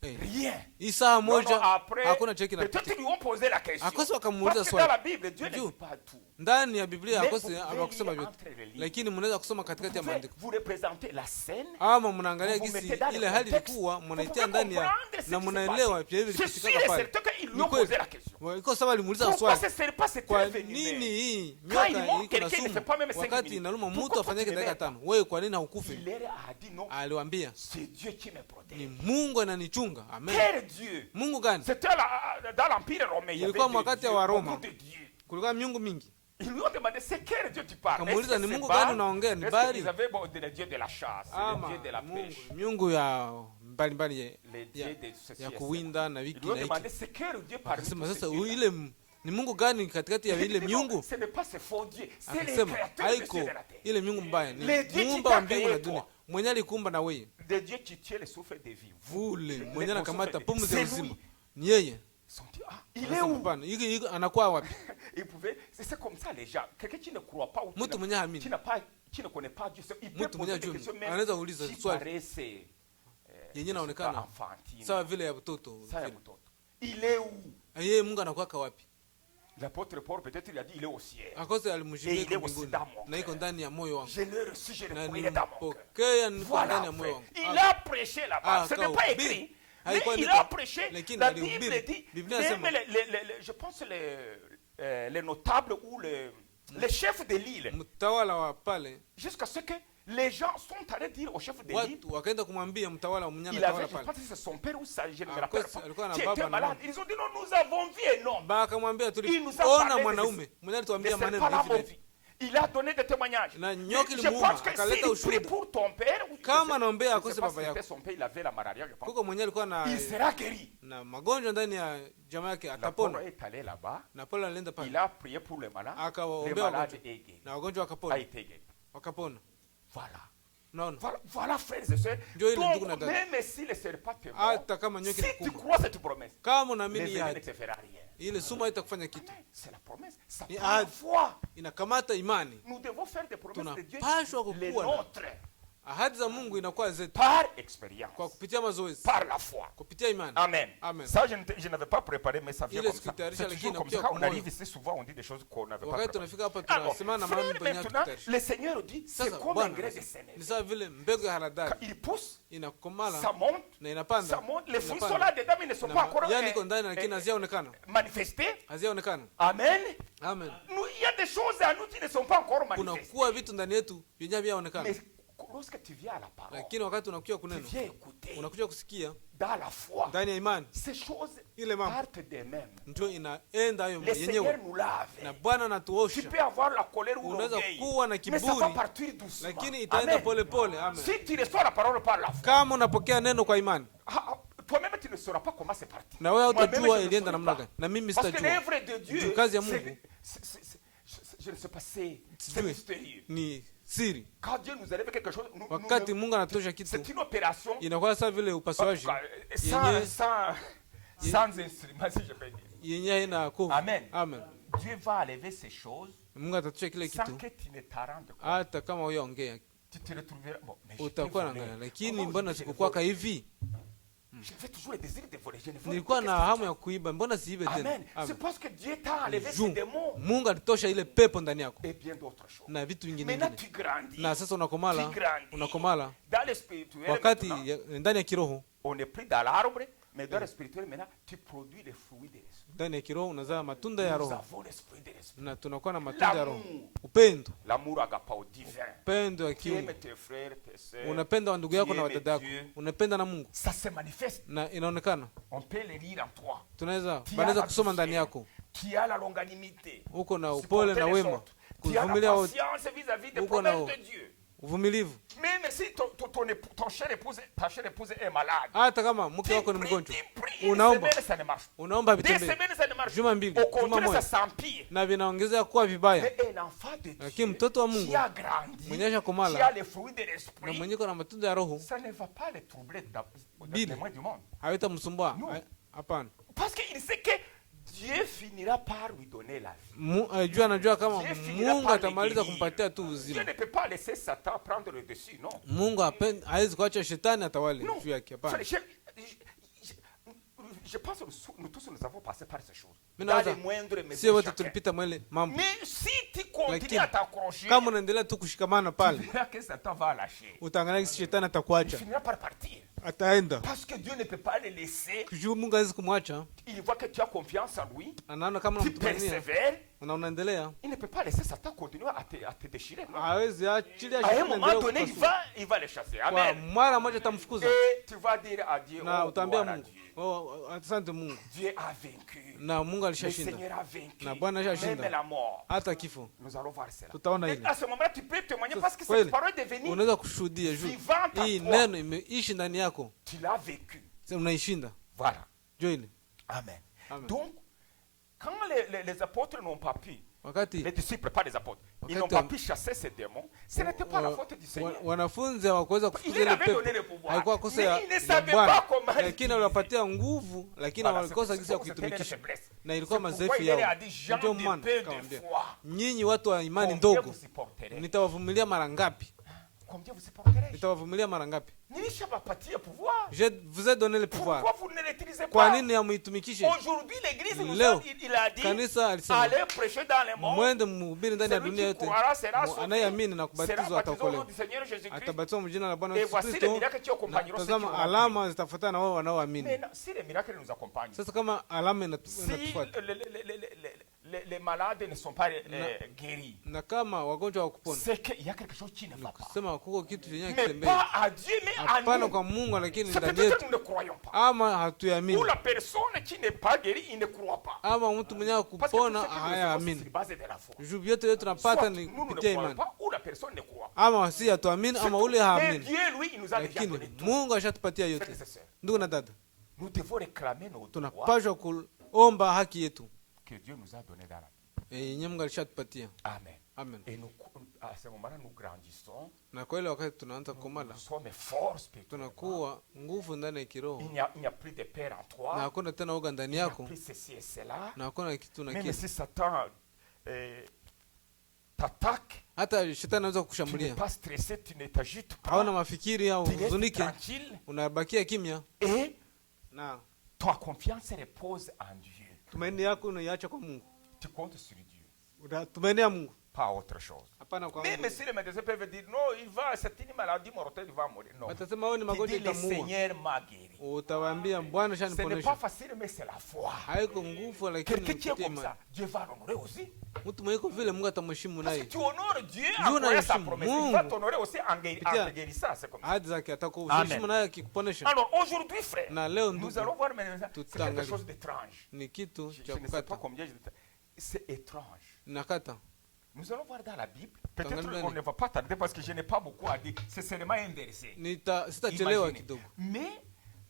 eh, rien. hii saa Non, non, moja après, hakuna cheki na peut-être ils lui ont posé la question. Akose wakamuuliza Parce que dans swali. la Bible, Dieu ne Juu. dit pas tout. ndani ya Biblia, Mais akose vous pouvez hawakusema lire vyote, entre les lignes. lakini mnaweza kusoma Vous katikati ya pouvez maandiko, vous représenter la scène. ama mnaangalia Vous gisi mettez dans ile le hali contexte. ilikuwa, Vous mnaitia pouvez ndani ya comprendre ce na qui s'est mnaelewa passé. pia hivi Je suis vipitikaka sûr et pale. certain qu'ils lui Ni ont posé kweli. la question. Iko sawa, alimuuliza Pourquoi swali, ce serpent s'est kwa venimeux? nini hii Quand il nyoka mord iko na quelqu'un, il ne sumu fait pas même 5 wakati minutes. inaluma Pourquoi mtu toi, afanyike tu ne dakika meurs pas? 5? Wewe kwa nini haukufi? Il leur a dit non. Aliwaambia C'est Dieu qui me ni protège. Mungu ananichunga. Amen. Quel Dieu? Mungu gani? C'était dans l'Empire romain. Il y avait Ilikuwa des wakati dieux, wa Roma. beaucoup de dieux. Kulikuwa miungu mingi. Ils lui ont demandé c'est quel Dieu tu parles? Kamuuliza, Est-ce que ni c'est Mungu Baal? gani unaongea? Ni Est-ce Baali? qu'ils avaient le dieu de la chasse, Ama le dieu de la Mungu, pêche, miungu ya mbalimbali les dieux de ceci ya et cela. kuwinda na Ils wiki lui ont na demandé hiki. c'est quel Dieu parmi Akasema tous sasa ces dieux-là? ile ni Mungu gani katikati ya ile miungu? Ce n'est pas ce faux Dieu, c'est les Akasema créateurs de haiko cieux et de la terre. ile miungu mbaya, ni Les dieux muumba wa qui mbingu t'a na créé, dunia, toi. mwenye alikuumba na wewe. Des dieux qui tuent le souffle de vie. Vule Le- mwenye le anakamata souffle de- pumzi ya c'est uzima lui. ni yeye. Ils sont dit, ah, il est Anasema où? hapana, hiki anakuwa wapi? Ils pouvaient, c'est comme ça les gens. Quelqu'un qui ne croit pas ou Mtu mwenye haamini, qui ne connaît pas Dieu, il peut mtu mwenye poser des hajui, questions même anaweza uliza qui swali paraissent yenye je sais pas, inaonekana enfantines. sawa vile ya mtoto Ça, vile. mtoto. Il est où? Yeye Mungu anakuwaka wapi? L'apôtre Paul peut-être il a dit il est au ciel. Akose alimjibia Et il est iko aussi mbinguni dans mon na iko cœur. ndani ya moyo wangu Je l'ai reçu, je l'ai na croyé dans mon cœur. nimpokea niko Voilà, ndani ya moyo frère. wangu. Il a prêché là-bas. Ah, Ce n'est quand pas oui. écrit. Mais il a prêché. La Bible dit, même je pense les notables ou les chefs de l'île, jusqu'à ce que les gens sont allés dire au chef de l'île, il avait, je pense que c'est son père ou ça, je ne me rappelle pas, qui était malade. Ils ont dit non, nous avons vu un homme. Il nous a parlé de il a donné des témoignages. Je pense que s'il prie pour ton père, ou c'était son père, il avait la malaria, je pense, il sera guéri. L'apôtre est allé là-bas, il a prié pour les malades est guéri, a été guéri. Voilà, frères et sœurs. Donc, même si le serpent te mord, si tu crois cette promesse, le venir ne te fera rien. C'est la promesse. Ça prend la foi. Nous devons faire des promesses de Dieu. Les nôtres. Par expérience. Par la foi. Amen. Ça, je n'avais pas préparé, mais ça vient comme ça. C'est toujours comme ça. Quand on arrive ici, souvent, on dit des choses qu'on n'avait pas préparées. Alors, frère, maintenant, le Seigneur dit, c'est comme un grain de sénévé. Quand il pousse, ça monte, les fruits sont là dedans, mais ils ne sont pas encore manifestés. Amen. Il y a des choses à nous qui ne sont pas encore manifestées. Mais lorsque tu viens à la parole, tu viens écouter dans la foi, ces choses partent d'eux-mêmes. Le Seigneur nous lave. Tu peux avoir la colère ou l'orgueil, mais ça va partir doucement. Amen. Si tu reçois la parole par la foi, toi-même tu ne sauras pas comment c'est parti. Parce que l'œuvre de Dieu, je ne sais pas, c'est mystérieux. Quand Dieu nous arrive quelque chose, c'est une opération sans instrument, si je peux dire. Amen. Dieu va enlever ces choses sans que tu ne t'en rendes compte. Tu te retrouveras. Bon, mais je fais toujours le désir de voler. Je ne veux pas. Amen. C'est parce que Dieu t'a enlevé ces démons. Et bien d'autres choses. Maintenant tu grandis. Dans le spirituel, on est pris dans l'arbre, mais dans le spirituel, maintenant, tu produis les fruits de l'esprit. Nous avons l'esprit de l'esprit. L'amour agapao divin. Qui aime tes frères, tes sœurs. Ça se manifeste. On peut le lire en toi. Qui a la longanimité. Qui a la patience vis-à-vis des promesses de Dieu. Même si ta chère épouse est malade, prie, une semaine ça ne marche. 2 semaines ça ne marche. Au contraire, ça s'empire. Mais un enfant de Dieu qui a grandi, qui a les fruits de l'esprit, ça ne va pas le troubler dans les moyens du monde. Non. Parce qu'il sait que Dieu finira par lui donner la vie. Dieu ne peut pas laisser Satan prendre le dessus, non. Je pense que nous tous nous avons passé par ces choses. Dans les moindres mesures. Mais si tu continues à t'accrocher, tu verras que Satan va lâcher. Il finira par partir. Parce que Dieu ne peut pas le laisser. Il voit que tu as confiance en lui. Tu persévères. Il ne peut pas laisser Satan continuer à te déchirer. À un moment donné, il va le chasser. Amen. Et tu vas dire à Dieu, Dieu a vaincu. Le Seigneur a vaincu. Même la mort. Nous allons voir cela. Et à ce moment-là, tu peux témoigner parce que cette parole est devenue vivante en toi. Tu l'as vécu. Voilà. Amen. Donc, quand les apôtres n'ont pas pu, les disciples, pas les apôtres, ils n'ont pas pu chasser ces démons, ce n'était pas la faute du Seigneur. Il leur avait donné le pouvoir, mais ils ne savaient pas comment. C'était leur faiblesse. C'est pourquoi il a dit, gens de peu de foi, combien vous supporterez. Combien vous supporterez? Nitawavumilia mara ngapi? Nilishawapatia pouvoir. Je vous ai donné le pouvoir. Pourquoi vous ne l'utilisez Kwa pas? nini hamuitumikishe? Aujourd'hui, l'église nous Leo il a dit, kanisa alisema allez prêcher dans le monde. mwende mhubiri ndani ya Celui dunia qui yote. croira sera sauvé. Anayeamini na Sera kubatizwa baptisé au nom ataokolewa. du Seigneur Jésus-Christ. Atabatizwa mjina la Bwana Et Yesu voici les Kristo. miracles qui accompagneront ceux qui Tazama auront alama zitafuatana na wao wanaoamini. cru. Mais si les miracles nous accompagnent, Sasa kama alama si inatufuata les malades ne sont pas guéris, na kama wagonjwa wakupona, c'est qu'il y a quelque chose qui ne va pas. kusema kuko kitu chenye Mais kitembea. pas à Dieu, mais à Hapana nous. kwa Mungu, lakini C'est ndani peut-être yetu. que nous ne croyons pas. Ama hatuamini. Ou la personne qui n'est pas guérie, il ne croit pas. Ama mtu mwenye Parce que tout kupona ce que nous recevons, c'est hayaamini. sur base de la foi. Juu vyote vyote Soit tunapata ni nous ne kupitia croyons imani. pas, ou la personne ne croit. Ama si hatuamini ama ule Mais haamini. Dieu, lui, il nous a déjà Lakini donné tout. Mungu ashatupatia yote. Frères et sœurs, Ndugu na dada, nous devons réclamer nos droits tunapaswa kuomba haki yetu que Dieu nous a donnés dans la vie. yenye Mungu alishatupatia. Amen. Amen. Et nous, à ce moment-là, nous grandissons. Na kwa ile wakati tunaanza komala, Nous sommes forts spirituellement. tunakuwa nguvu ndani ya kiroho, Il n'y a plus de peur en toi. na hakuna tena uga ndani Il n'y a yako, plus ceci et cela. na hakuna kitu na Même kitu. si Satan t'attaque, Hata shetani anaweza tu n'es kukushambulia, pas stressé, tu ne t'agites hauna pas. mafikiri au Tu restes huzunike, tranquille. unabakia kimya, Et na ta confiance repose en Dieu. tumaini yako unaiacha kwa Mungu. Tu comptes sur Dieu, Unatumainia Mungu, pas autre chose. hapana kwa Même Mungu. si les médecins peuvent dire non, c'est une maladie mortelle, il va mourir. Non. Watasema wewe ni Tu magonjwa dis le itamuua. Seigneur m'a guéri. Utawaambia Bwana Ce n'est pas shaniponesha. facile, mais c'est la foi. Haiko nguvu, lakini Quelqu'un qui est kupitia comme imani. ça, Dieu va l'honorer aussi. Mtu mwenye vile Mungu atamheshimu Parce que naye. tu honores Dieu Dieu en croyant sa unaheshimu promesse. Il Mungu. va t'honorer aussi en Kupitia te guérissant. C'est comme ça. ahadi zake atakuheshimu naye akikuponesha. Alors aujourd'hui, frère, Na leo nous ndugu, allons voir maintenant, c'est quelque tutaangalia. chose d'étrange. Ni kitu Je cha ne sais pas kukata. combien c'est étrange. Nakata. Nous allons voir dans la Bible. Peut-être Tangalia qu'on nini? ne va pas tarder parce que je n'ai pas beaucoup à dire. C'est seulement un verset. Sitachelewa Imaginez. kidogo. Mais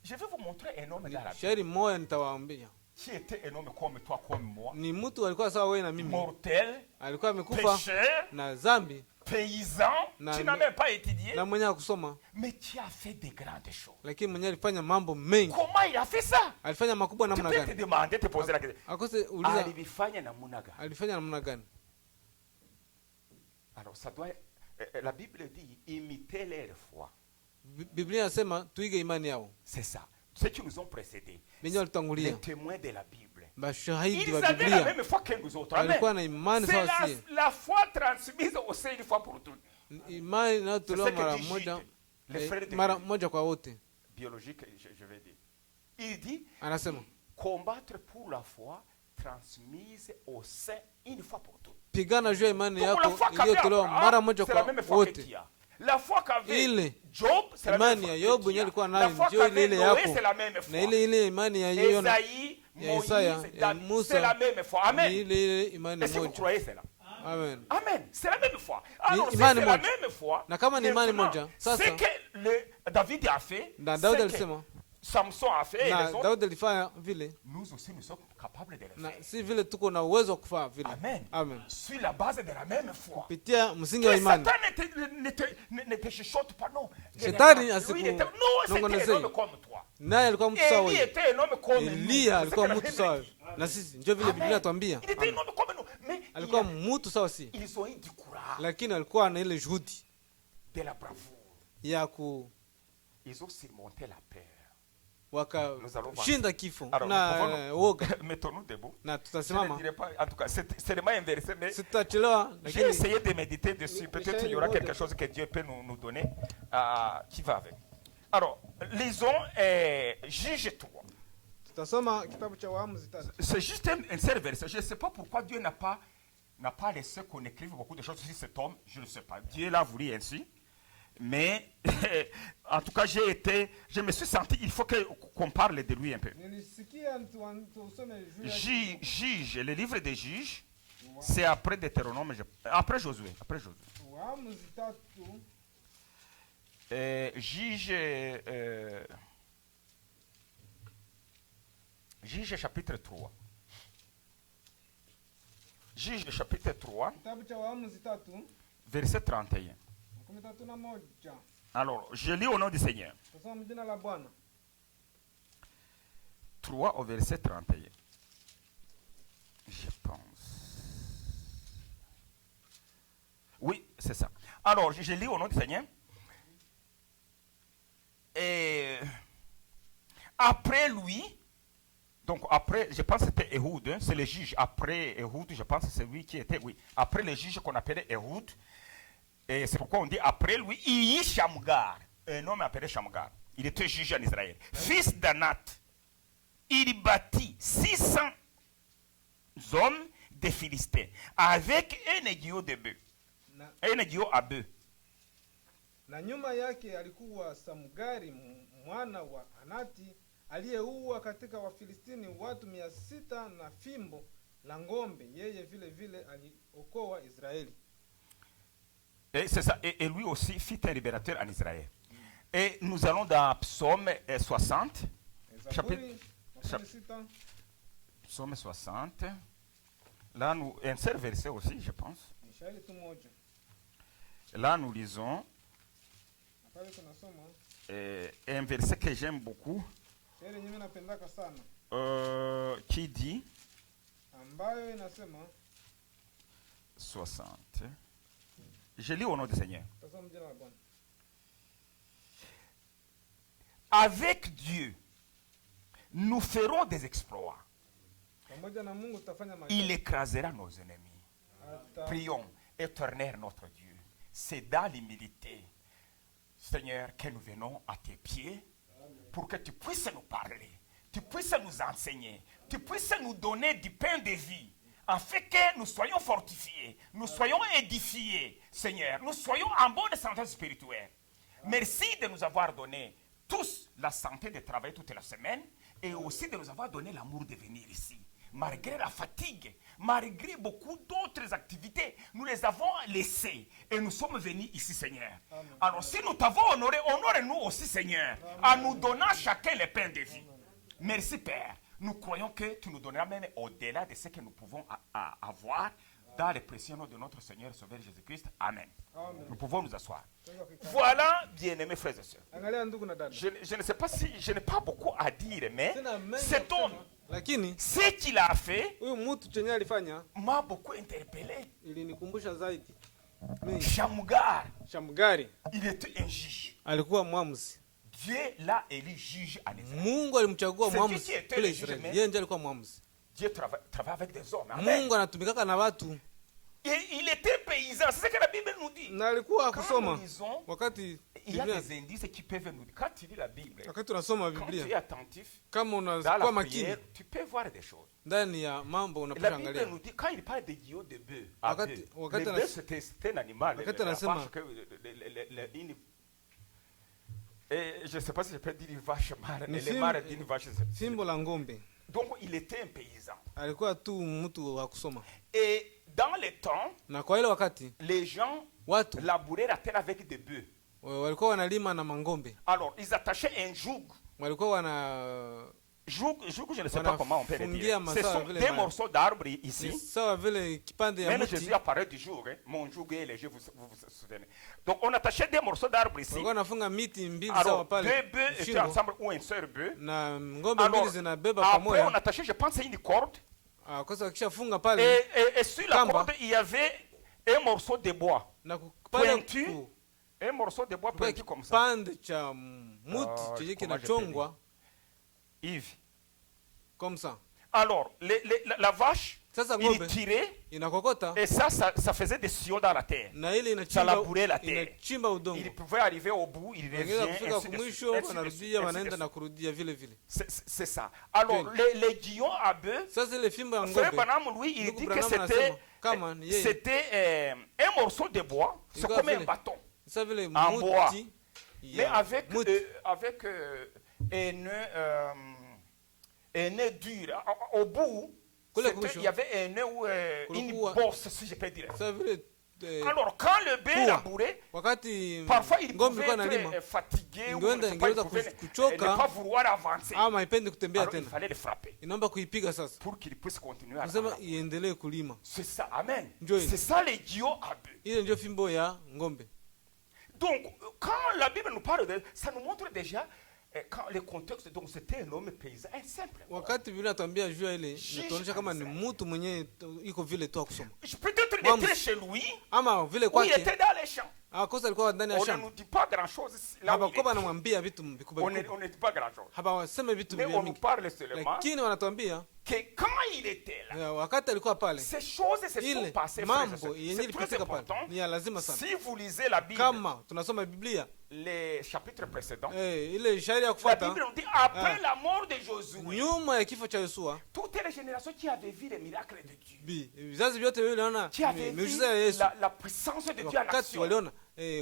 je vais vous montrer un homme dans la Bible Shairi moja nitawaambia. qui était un homme comme toi, comme moi, Ni mtu alikuwa sawa wewe na mimi. mortel, Alikuwa amekufa pécheur, na dhambi paysan, Na- tu n'as même pas étudié, na mwenye kusoma, mais tu as fait de grandes choses. lakini mwenye alifanya mambo mengi. Comment il a fait ça? Alifanya makubwa Tu namna peux te gani? demander, te poser la question. Akose uliza Alifanya namna gani? alifanya namna gani? Alors ça doit, la Bible dit, imitez leur foi. Biblia inasema tuige imani yao. C'est ça. Ceux qui nous ont précédés, Wenye les walitangulia, témoins de la Bible. mashahidi Ils wa avaient la Biblia même foi que nous autres. Amen. walikuwa na imani C'est sawa sie. la foi transmise aussi une fois pour toutes. Imani C'est inayotolewa ce que mara dit moja, Jude, les frères de mara Jude. moja kwa wote. Biologique, je vais dire. Il dit, Anasema combattre pour la foi transmise au sein une fois pour toutes. pigana juu ya imani Donc la yako foi qu'avait iliyotolewa mara Abraham, moja c'est la kwa même foi que wote. tu as. La foi qu'avait Ile Job, c'est la même imani foi ya que Yobu tu yenyewe as. alikuwa La nayo foi ndio ile qu'avait ile Noé, yako, c'est la même foi. na ile imani ya Yona Esaïe, ya Moïse, Isaya, ya David, Musa, c'est la même foi. Amen. ni ile imani Est-ce que vous moja. croyez cela? Amen. Amen. C'est la même foi. Alors, si imani c'est la moja. même foi, Na kama ni imani maintenant, moja, sasa ce que David a fait, na ce Daudi que alisema, Samson a fait, et na les autres, Daudi alifanya vile, nous aussi nous sommes capables de le na faire. si vile tuko na uwezo wa kufanya vile. Amen. Amen. Sur la base de la même foi. Kupitia msingi wa Que imani. Satan ne te chuchote pas, non. Shetani Lui, asiku- il était- non, c'était un nongonezei. homme comme toi. Naye alikuwa mtu sawa Élie wewe. était un homme comme nous. Eliya C'est alikuwa ce que la mtu Bible sawa dit. na sisi, ndio vile Biblia Amen. inatuambia. Il était un homme comme nous. Mais Alikuwa mtu sawa si, ils ont eu du courage, lakini alikuwa na ile juhudi de la bravoure. ya Ils ont surmonté la peur. wakashinda kifo Alors, na woga, mettons-nous debout. na Je ne tutasimama. dirais pas, en tout cas, c'est seulement un verset, mais Sitachelewa, j'ai lakini essayé de méditer dessus. Peut-être il y aura quelque chose que Dieu peut nous donner qui va avec. Alors, lisons Juge 3. tutasoma kitabu cha Waamuzi 3. C'est juste un seul verset. Je ne sais pas pourquoi Dieu n'a pas laissé qu'on écrive beaucoup de choses sur cet homme. Je ne sais pas. Dieu l'a voulu ainsi. Mais en tout cas, je me suis senti, il faut qu'on parle de lui un peu. Juge, le livre des Juges, c'est après Deutéronome, après Josué. Juge chapitre 3. Juge chapitre 3, verset 31. Alors, je lis au nom du Seigneur. 3 au verset 31. Je pense. Oui, c'est ça. Alors, je lis au nom du Seigneur. après lui, donc après, je pense que c'était Ehud, hein, c'est le juge. Après Ehud, je pense que c'est lui qui était, oui. Après le juge qu'on appelait Ehud, et c'est pourquoi on dit après lui, il y a Shamgar, un homme appelé Shamgar. Il était juge en Israël. Fils d'Anath, il bâtit 600 hommes des Philistins avec un aiguillon de bœuf. Un aiguillon à bœuf. Na nyuma yake alikuwa Samgari mwana wa Anati aliyeua katika Wafilistini watu 600 na fimbo la ng'ombe. Yeye vile vile aliokoa Israeli. Et c'est ça. Et lui aussi fit un libérateur en Israël. Et nous allons dans Psaume 60. Psaume 60. Là, nous, un seul verset aussi, je pense. Là, nous lisons un verset que j'aime beaucoup, qui dit 60. Je lis au nom du Seigneur. Avec Dieu, nous ferons des exploits. Il écrasera nos ennemis. Prions, éternel notre Dieu. C'est dans l'humilité, Seigneur, que nous venons à tes pieds pour que tu puisses nous parler, tu puisses nous enseigner, tu puisses nous donner du pain de vie, afin que nous soyons fortifiés, nous soyons édifiés, Seigneur, nous soyons en bonne santé spirituelle. Merci de nous avoir donné tous la santé de travailler toute la semaine et aussi de nous avoir donné l'amour de venir ici. Malgré la fatigue, malgré beaucoup d'autres activités, nous les avons laissées et nous sommes venus ici, Seigneur. Amen. Alors si nous t'avons honoré, honore-nous aussi, Seigneur, en nous donnant chacun le pain de vie. Merci, Père. Nous croyons que tu nous donneras même au-delà de ce que nous pouvons avoir dans le précieux nom de notre Seigneur Sauveur Jésus-Christ. Amen. Amen. Nous pouvons nous asseoir. Voilà, bien-aimés frères et sœurs. Je ne sais pas si je n'ai pas beaucoup à dire, mais cet homme, ce qu'il a fait m'a beaucoup interpellé. Shamgari, il était un juge. alikuwa mwamuzi. Dieu l'a élu juge en Israël. Mungu alimchagua mwamuzi kule Israeli. Yeye ndiye alikuwa mwamuzi. Dieu travaille avec des hommes. Amen. Mungu anatumikaka na watu. Et il était paysan, c'est ce que la Bible nous dit. Na alikuwa kusoma. Wakati il y a des indices qui peuvent nous dire, quand tu lis la Bible, wakati tunasoma quand Biblia, tu es attentif, kama unakuwa makini, tu peux voir des choses. Ndani ya mambo unapaswa angalia. La Bible nous dit, quand il parle de guillot de bœuf, wakati le bœuf c'était un animal. Wakati anasema et je ne sais pas si je peux dire une vache mâle, les mâles d'une vache. Fimbo la ng'ombe. Donc il était un paysan. Alikuwa tu mtu wa kusoma. Et dans le temps, na kwa ile wakati les gens labouraient la terre avec des bœufs. Walikuwa wanalima na mangombe. Alors ils attachaient un joug. Walikuwa wana joug, je ne sais pas comment on peut le dire. Ce sont des morceaux d'arbres ici. Sawa vile kipande ya muti. mti. Même Jésus apparaît du joug, hein? Mon joug est léger, vous souvenez. Donc on attachait des morceaux d'arbres ici. Walikuwa nafunga miti mbili sawa pale. Deux bœufs étaient ensemble ou un seul bœuf. Na ngombe mbili zinabeba pamoja. Après on attachait, je pense, une corde. Kwa sababu kishafunga pale. Et sur la corde il y avait un morceau de bois. Na pointu. Un morceau de bois pointu comme ça. Pande cha muti chenye kinachongwa. Yves. Comme ça. Alors, la vache, il tirait, et ça faisait des sillons dans la terre. Ça labourait la terre. Il pouvait arriver au bout, il revient, c'est ça. Alors, les guillons à bœuf, Frère Branham, lui, il dit que c'était un morceau de bois, c'est comme un bâton, en bois, mais avec un nœud dur. Au bout, il y avait un nœud ou une bosse, si je peux dire. Alors, quand le bœuf labourait, parfois il pouvait être fatigué ou ne pas vouloir avancer. Alors, il fallait le frapper pour qu'il puisse continuer à travailler. C'est ça, amen. C'est ça les guillots à bœuf. Donc, quand la Bible nous parle de ça, nous montre déjà quand le contexte, donc c'était un homme paysan, un simple. Wakati vile atambia jua ile, nitaonyesha kama ni mtu mwenye iko vile tu akusoma. Peut-être il était chez lui, ama vile ou kwake, il était dans les champs. Kosa alikuwa ndani ya On ne shamba. nous dit pas grand-chose là où il Hapakuwa est. anamwambia vitu vikubwa On ne vikubwa. dit pas grand-chose. Hapawaseme vitu Mais vya on nous mingi. parle seulement Lakini wanatuambia que quand il était là, wakati alikuwa pale, ces choses se sont ile passées, frères et mambo sœurs. yenye C'est très ilipitika pale important. ni ya lazima sana. Si vous lisez la Bible, Kama tunasoma Biblia, les chapitres précédents, ile shairi ya la kufuata, Bible nous dit après la mort de Josué, nyuma ya kifo cha Yosua, toutes les générations qui avaient vu les miracles de Dieu, vizazi vyote viliona qui avaient vu miujiza ya Yesu, la puissance de Dieu en wakati action, waliona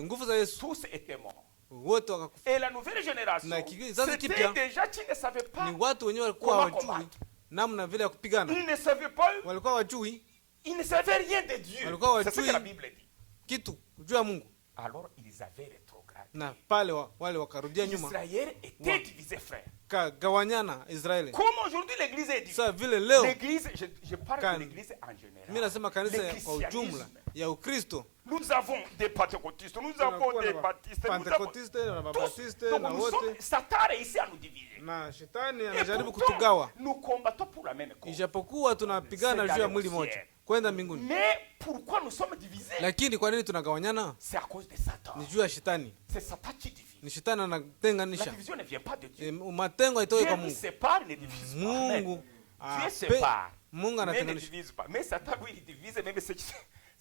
nguvu za Yesu, tous étaient morts. wote wakakufa. Et la nouvelle génération, Na kizazi c'était kipya déjà qui ne savaient pas. ni watu wenyewe walikuwa Comment hawajui combattre? namna vile ya kupigana, Ils ne savaient pas, walikuwa hawajui ils ne savaient rien de Dieu. Walikuwa C'est ce que hawajui la Bible dit. kitu juu ya Mungu, Alors ils avaient rétrogradé. na pale wale wakarudia nyuma, Israël était divisé, frère. kagawanyana Israeli. Comme aujourd'hui l'église est divisée. Sasa vile leo L'église, je parle Kan- de l'église en général. mimi nasema kanisa Le kwa ujumla christianisme. ya Ukristo, Nous avons des pentecôtistes, nous avons Tunakuwa des na baptistes, nous avons Pentekotiste na tous. Babatiste Donc na nous sommes, wote, Satan a réussi à nous diviser. na shetani Et anajaribu pourtant, kutugawa, nous combattons pour la même cause. ijapokuwa tunapigana juu ya mwili moja kwenda mbinguni. Mais pourquoi nous sommes divisés? Lakini kwa nini tunagawanyana? C'est à cause de Satan. Ni juu ya shetani. C'est Satan qui divise. Ni shetani La anatenganisha. division ne vient pas de Dieu. Matengo haitoki Dieu kwa nous Mungu. sépare, ne divise pas. Amen. Mungu Dieu sépare, Mungu mais ne anatenganisha. divise pas. Mais Satan, lui, il divise même ceux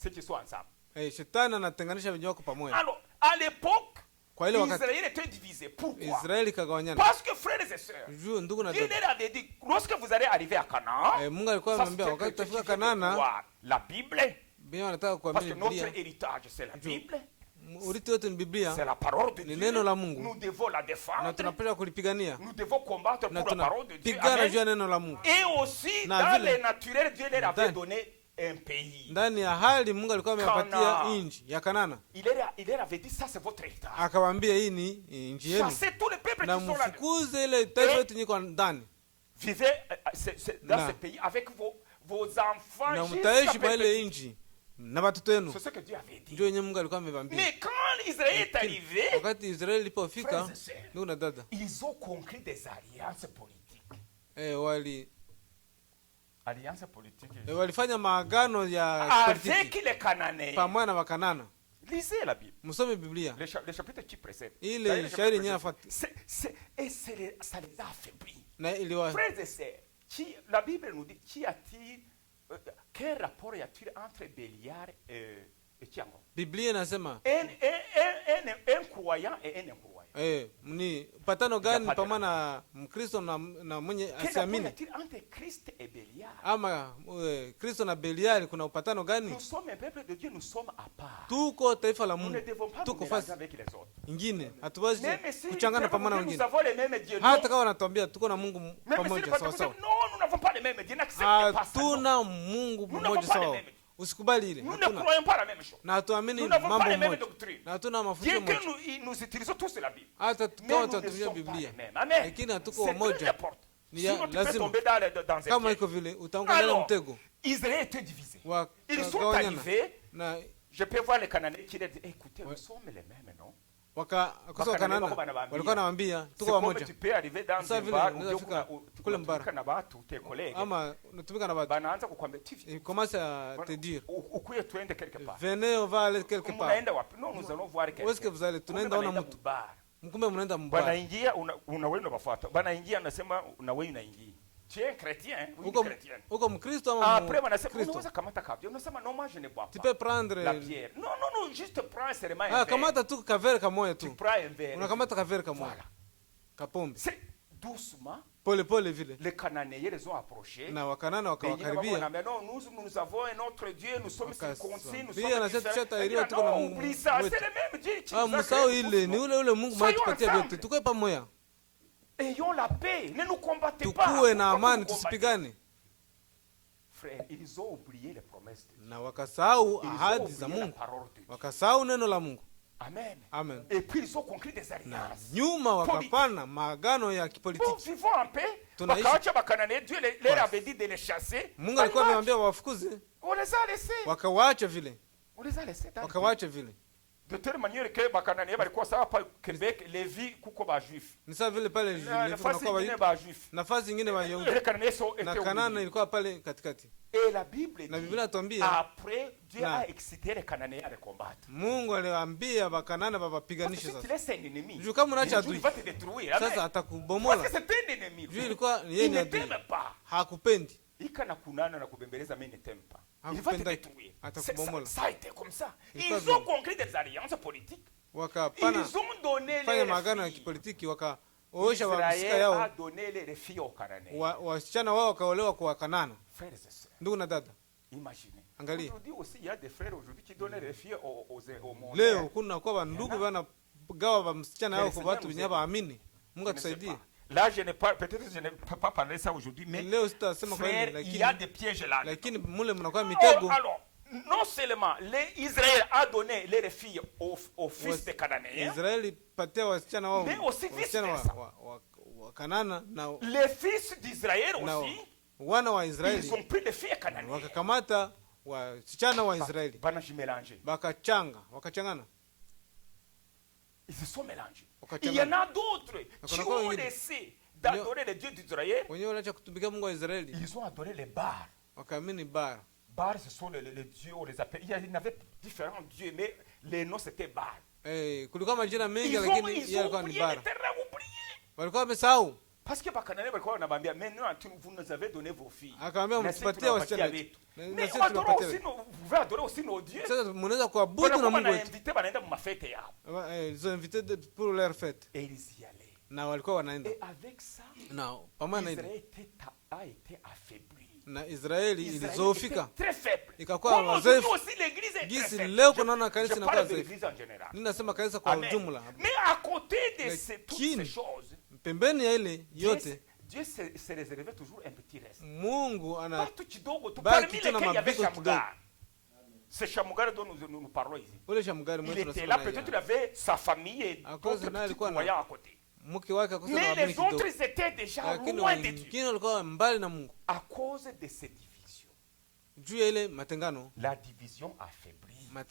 qui sont ensemble. Shetani anatenganisha wenyewe wako pamoja. Alors, à l'époque, Kwa ile wakati Israël était divisé. Pourquoi? Israeli kagawanyana. Parce que, frères et sœurs, Juu ndugu na Dieu dada. leur avait dit, lorsque vous allez arriver à Canaan, Mungu alikuwa ça, amemwambia c'est wakati quelque utafika chose qui vient de Kanana, voir la Bible, Biblia wanataka parce que kuamini notre Biblia. héritage, c'est la Bible, Urithi wetu ni Biblia c'est la parole de ni Dieu. neno la Mungu. Nous devons la Na défendre, tunapaswa kulipigania nous devons combattre na pour la parole de Dieu. tunapigana juu ya Amen. neno la Mungu. Et aussi, Na dans vile- le naturel, Dieu leur avait Ndani- donné un pays. Ndani ya hali Mungu alikuwa amewapatia Kana. nchi ya Kanana. Il leur avait dit, ça c'est votre héritage. Akawaambia hii ni nchi yenu. Chassez tous les peuples Na qui sont là. mfukuze ile taifa Eh, yote nyiko ndani. Vivez dans Na. ce pays avec vos enfants Na jusqu'à mtaishi kwa ile perpétuité. nchi na watoto wenu. C'est ce que Dieu avait dit. Ndio yenyewe Mungu alikuwa amewaambia. Mais quand Israël est arrivé, Wakati Israeli ilipofika, frères et sœurs, ndugu na dada, ils ont conclu des alliances politiques. Alliances politiques. Walifanya maagano ya Avec politiki les Cananéens. pamoja na Wakanana. Lisez la Bible. Msome Biblia. Les chapitres qui précèdent. Ile D'ailleurs, les shairi chapitres yenyewe précèdent. Et ça les a affaiblis. na iliwa Frères et sœurs, la Bible nous dit quel rapport y a-t-il entre Béliar et Tiango? Biblia inasema Un croyant et un incroyant. ni patano gani Yapata. pamoja na Mkristo na mwenye Quel rapport y asiamini, a-t-il entre Christ et Béliar? ama Kristo na Beliali kuna upatano gani? Nous sommes un peuple de Dieu, nous sommes à part. Tuko taifa la Nous ne Mungu, devons pas nous tuko mélanger fasi avec les autres. ingine, hatuwezi Même si kuchangana pamoja na nous wengine. avons les mêmes dieux, Hata non. kama wanatuambia tuko na Mungu Même si pamoja le sawa peuple sawa, dit, non, nous n'avons pas les mêmes dieux, n'acceptez pas ça. non. hatuna Mungu Nous n'avons mmoja pas sawa, les mêmes. usikubali ile, Nous ne hatuna croyons pas la même chose. na hatuamini Nous n'avons pas mambo les mêmes moja doctrines. na hatuna mafundisho Bien que moja, nous utilisons tous la Bible. hata Mais kama nous ne tunatumia sommes pas Biblia, les mêmes. Amen. lakini hatuko C'est très wamoja. important. Ni Sinon, ya tu peux lazima. tomber dans un Kama piège. iko vile utaanguka ndani ya mtego Israël était divisé. Ils sont wakagawanyana, arrivés. na Je peux voir les Cananéens qui leur disent, écoutez, nous sommes les mêmes, non? wakakosa Wakanana walikuwa nawaambia C'est tuko comme wamoja, tu peux arriver dans Sasa un vile bar, unaweza fika kule mbara. unatumika na watu, tes collègues. ama unatumika na watu, Banaanza kukwambia, commence à te dire ukuye tuende quelque part. venez on va aller quelque part, Mnaenda wapi? Non, nous allons voir où est-ce que quelqu'un. vous allez? Kumbe Tunaenda ona wanaenda mtu, mubar. mkumbe mnaenda mbaya Banaingia una wewe unawafuata. Banaingia anasema na wewe unaingia. Tu es chrétien, hein? Oui, uko chrétien. uko Mkristo ama Après wanasema Mkristo, unaweza kamata kabla. Unasema non, moi je ne bois tu pas. peux prendre La bière. Non, non, non, juste prends seulement un verre. kamata tu kavere kamoja Tu tu, prends un verre. unakamata kavere kamoja Voilà. kapombe, C'est doucement. pole pole vile, Les Cananéens les ont approchés. na Wakanana wakawakaribia, Mais non, nous avons un autre Dieu, nous sommes circoncis, nous Pia sommes na sisi différents. tushatahiriwa, Eh bien, tuko na non, Mungu oublie ça, wetu. c'est le même Dieu qui ah nous a msao créés ile ni tous, ule Mungu Soyons matupatia ensemble. vyote, tukae pamoja, ayons la paix, ne nous combattez pas. tukuwe na Pourquoi amani, vous combattez? tusipigane. Frère, ils ont oublié les promesses de Dieu. Na wakasahau Ils ont ahadi za oublié la Mungu, parole de Dieu. wakasahau neno la Mungu. Amen. Amen. Et puis ils ont conclu des Na alliances. nyuma wakapana maagano ya Nous kipolitiki. vivons en paix. Tunaishi. Wakaacha Bakanane, Dieu leur avait dit de les chasser. Mungu alikuwa Waliwacha. amewaambia wafukuze, On les a laissés. wakawaacha vile, On les a laissés. dans le pays. wakawaacha vile. de telle manière que bakanani balikuwa sawa pa Quebec Levi kuko ba juif. Ni sawa vile pale Nafasi nyingine ba juif. nafasi nyingine wa Yahudi. Na Kanana ilikuwa pale katikati. Et la Bible na Biblia inatuambia après Dieu a excité les Cananéens à les combattre. Mungu aliwaambia Bakanana bawapiganishe sasa. Laisse un ennemi. Juu kama unaacha adui. Va te détruire. Sasa atakubomola. Parce que c'est un ennemi. Juu ilikuwa yeye ni adui. Hakupendi. Ikana kunana na kubembeleza mais ne t'aime pas. Il va te détruire. Atakubomola. Ça a été comme ça. Ils ont conclu des alliances politiques. Wakapana. Ils ont donné les magano ya kipolitiki wakaoesha wahusika yao. A donné les filles aux Cananéens. Wasichana wao wakaolewa kwa Kanana. Frères et sœurs. Ndugu na dada. Imaginez. Angalia. Aujourd'hui aussi il y a des frères aujourd'hui qui donnent les filles au monde. Leo kuna kwa ndugu bana gawa msichana yao kwa watu wenye waamini. Mungu atusaidie. Là je ne parle peut-être je ne peux pas parler ça aujourd'hui mais leo sitasema kwa nini lakini il y a des pièges là. Lakini mule mnakuwa mitego. Alors non seulement Israël a donné les filles aux fils des Cananéens. Israeli patia wasichana wao. Mais aussi wasichana wa Kanana na les fils d'Israël aussi. Wana wa Israeli. Ils ont pris les filles cananéennes. Wakakamata wasichana wa Israeli. Banajimélanger. Wakachangana. Ils se sont mélangés. Il y en a d'autres qui ont laissé d'adorer les dieux d'Israël. Ils ont adoré les Baals. Baals, ce sont les dieux, on les appelle. Il y avait différents dieux, mais les noms c'était Baal. Ils ont oublié l'éternel. Parce que maintenant vous nous avez donné vos filles. Mais vous pouvez adorer aussi nos dieux. Ils ont invité pour leur fête. Et ils y allaient. Et avec ça, Israël a été affaibli. Na Israeli ilizofika ikakuwa wazaifu. Gisi leo kunaona kanisa inakuwa dhaifu. Ninasema kanisa kwa ujumla. Pembeni ya ile yote Dieu se réservait toujours un petit reste. Mungu ana baki tuna mabiko kidogo. C'est Shamgar dont nous parlons ici. Ule Shamgar il était là, peut-être il avait sa famille et d'autres petits moyens à côté. Mais les autres étaient déjà loin de Dieu. À cause de ces divisions. La division affaiblit. Si un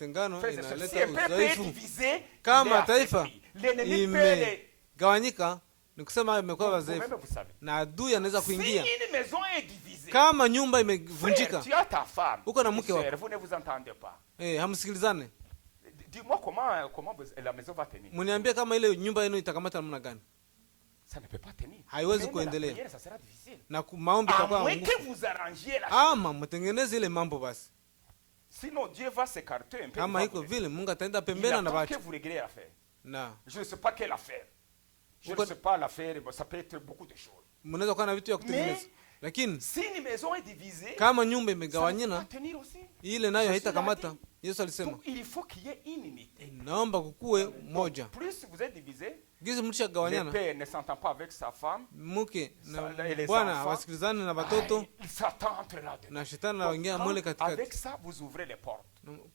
peuple est divisé, kama taifa imegawanyika ni kusema imekuwa wazaifu na adui anaweza kuingia. Kama nyumba imevunjika, uko na mke wako, hamsikilizane. Dis-moi comment la maison va tenir. Mniambie kama ile nyumba yenu itakamata namna gani? Ça ne peut pas tenir. Haiwezi kuendelea. Na maombi itakuwa ngumu. Ama mtengeneze ile mambo basi. Sinon Dieu va s'écarter un peu. Kama iko vile Mungu ataenda pembeni na watu. Na je ne sais pas quelle affaire. Je ne sais pas l'affaire, ça peut être beaucoup de choses. Mnaweza kuwa na vitu ya kutengeneza. Lakini si une maison est divisée, kama nyumba imegawanyana, ile nayo haitakamata. Yesu alisema il faut qu'il y ait une unité. Naomba kukue moja. Plus vous êtes divisés, gizi mlishagawanyana, le père ne s'entend pas avec sa femme, mke na bwana wasikilizane na watoto, na shetani anaingia mule katikati. Avec ça vous ouvrez les portes.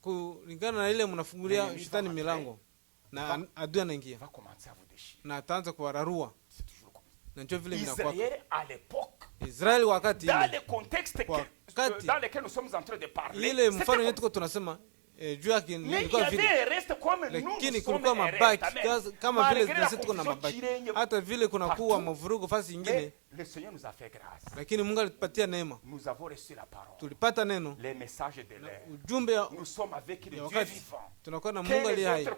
Kulingana na ile mnafungulia shetani milango na adui anaingia na ataanza kuwararua. Na ndio vile mnakuwa Israeli wakati dans le contexte dans lequel nous sommes en train de parler. Ile mfano yetu tunasema juu yake ilikuwa vile, lakini kulikuwa mabaki kama vile sisi tuko na mabaki, hata vile kuna kuwa mavurugo fasi nyingine, lakini Mungu alitupatia neema. Tulipata neno, ujumbe wakati tunakuwa na Mungu aliye hai.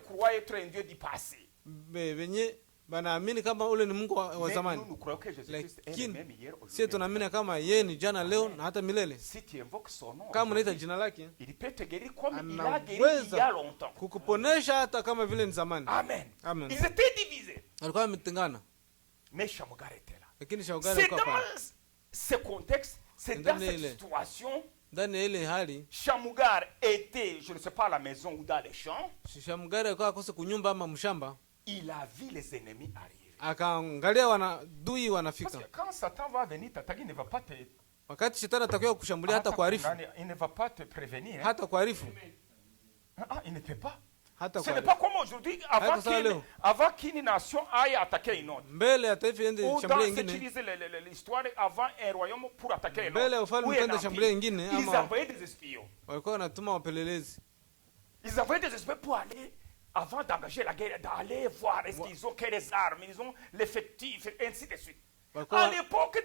Wenye banaamini kama ule ni Mungu wa zamani, lakini sisi tunaamini kama yeye ni jana, leo na hata milele. Kama unaita jina lake, anaweza kukuponesha hata kama vile ni zamani. Amen. Amen. Ils étaient divisés. Walikuwa wametengana. Mais Shamgar était là. Lakini Shamgar alikuwa hapa. Ce contexte, c'est dans cette situation. Ndani ya ile hali, Shamgar était, je ne sais pas, à la maison ou dans les champs. Shamgar alikuwa akose kunyumba ama mshamba. Il a vu les ennemis arriver. Akaangalia wanadui wanafika. Parce que quand Satan va venir t'attaquer, il ne va pas te... Wakati shetani atakiwa kushambulia hata kuarifu. Il ne va pas te prévenir. Hata kuarifu. Il ne peut pas. Ce n'est pas comme aujourd'hui, avant qu'une nation aille attaquer une autre. Mbele ya taifa iende shambulia ingine. On utilise l'histoire avant un royaume pour attaquer un autre. Mbele ya ufalme iende shambulia ingine ama. Ils envoyaient des espions. Walikuwa wanatuma wapelelezi. Ils envoyaient des espions pour aller avant d'engager la guerre, d'aller voir est-ce qu'ils ont quelles armes, ils ont l'effectif, et ainsi de suite. À l'époque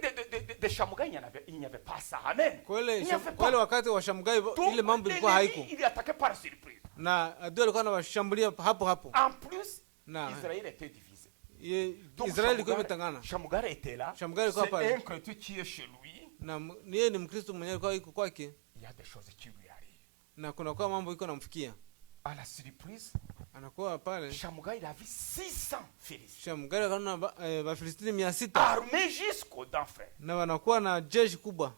de Shamugai, il n'y avait pas ça. Amen. Il n'y avait pas. Wakati wa Shamugai ile mambo ilikuwa haiko. Il attaquait par surprise. Na adui alikuwa anawashambulia hapo hapo. En plus, Israël était divisé. Israeli ilikuwa imetangana. Shamugai était là. Shamugai alikuwa pale. C'est un chrétien qui est chez lui. Na yeye ni Mkristo mwenyewe alikuwa iko kwake. Il y a des choses qui lui arrivent. Na kuna kwa mambo iko namfikia. À la surprise, anakuwa pale. Shamugai il avait 600 Philistins. Shamugai akaona Wafilistini 600 armés jusqu'aux dents, frère. Na wanakuwa na jeshi kubwa.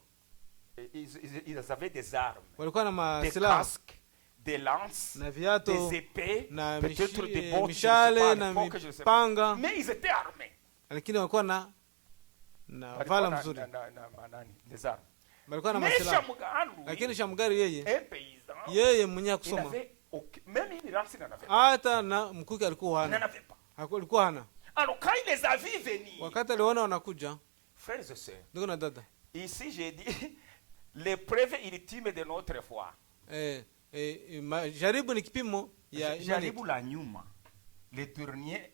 Ils avaient des armes. Walikuwa na des casques, des lances, des épées, peut-être des bottes, mishale na mipanga. Mais ils étaient armés. Lakini walikuwa na vala mzuri. Des armes. Walikuwa na masilaha. Lakini Shamugai yeye mwenyewe kusoma. Même une lance n'en avait pas. Hata na mkuki alikuwa hana. Alikuwa hana. Alors quand il les a vus venir, wakati aliona wanakuja, frères et sœurs, ndugu na dada, ici j'ai dit l'épreuve ultime de notre foi. Jaribu ni kipimo ya imani. Jaribu la nyuma.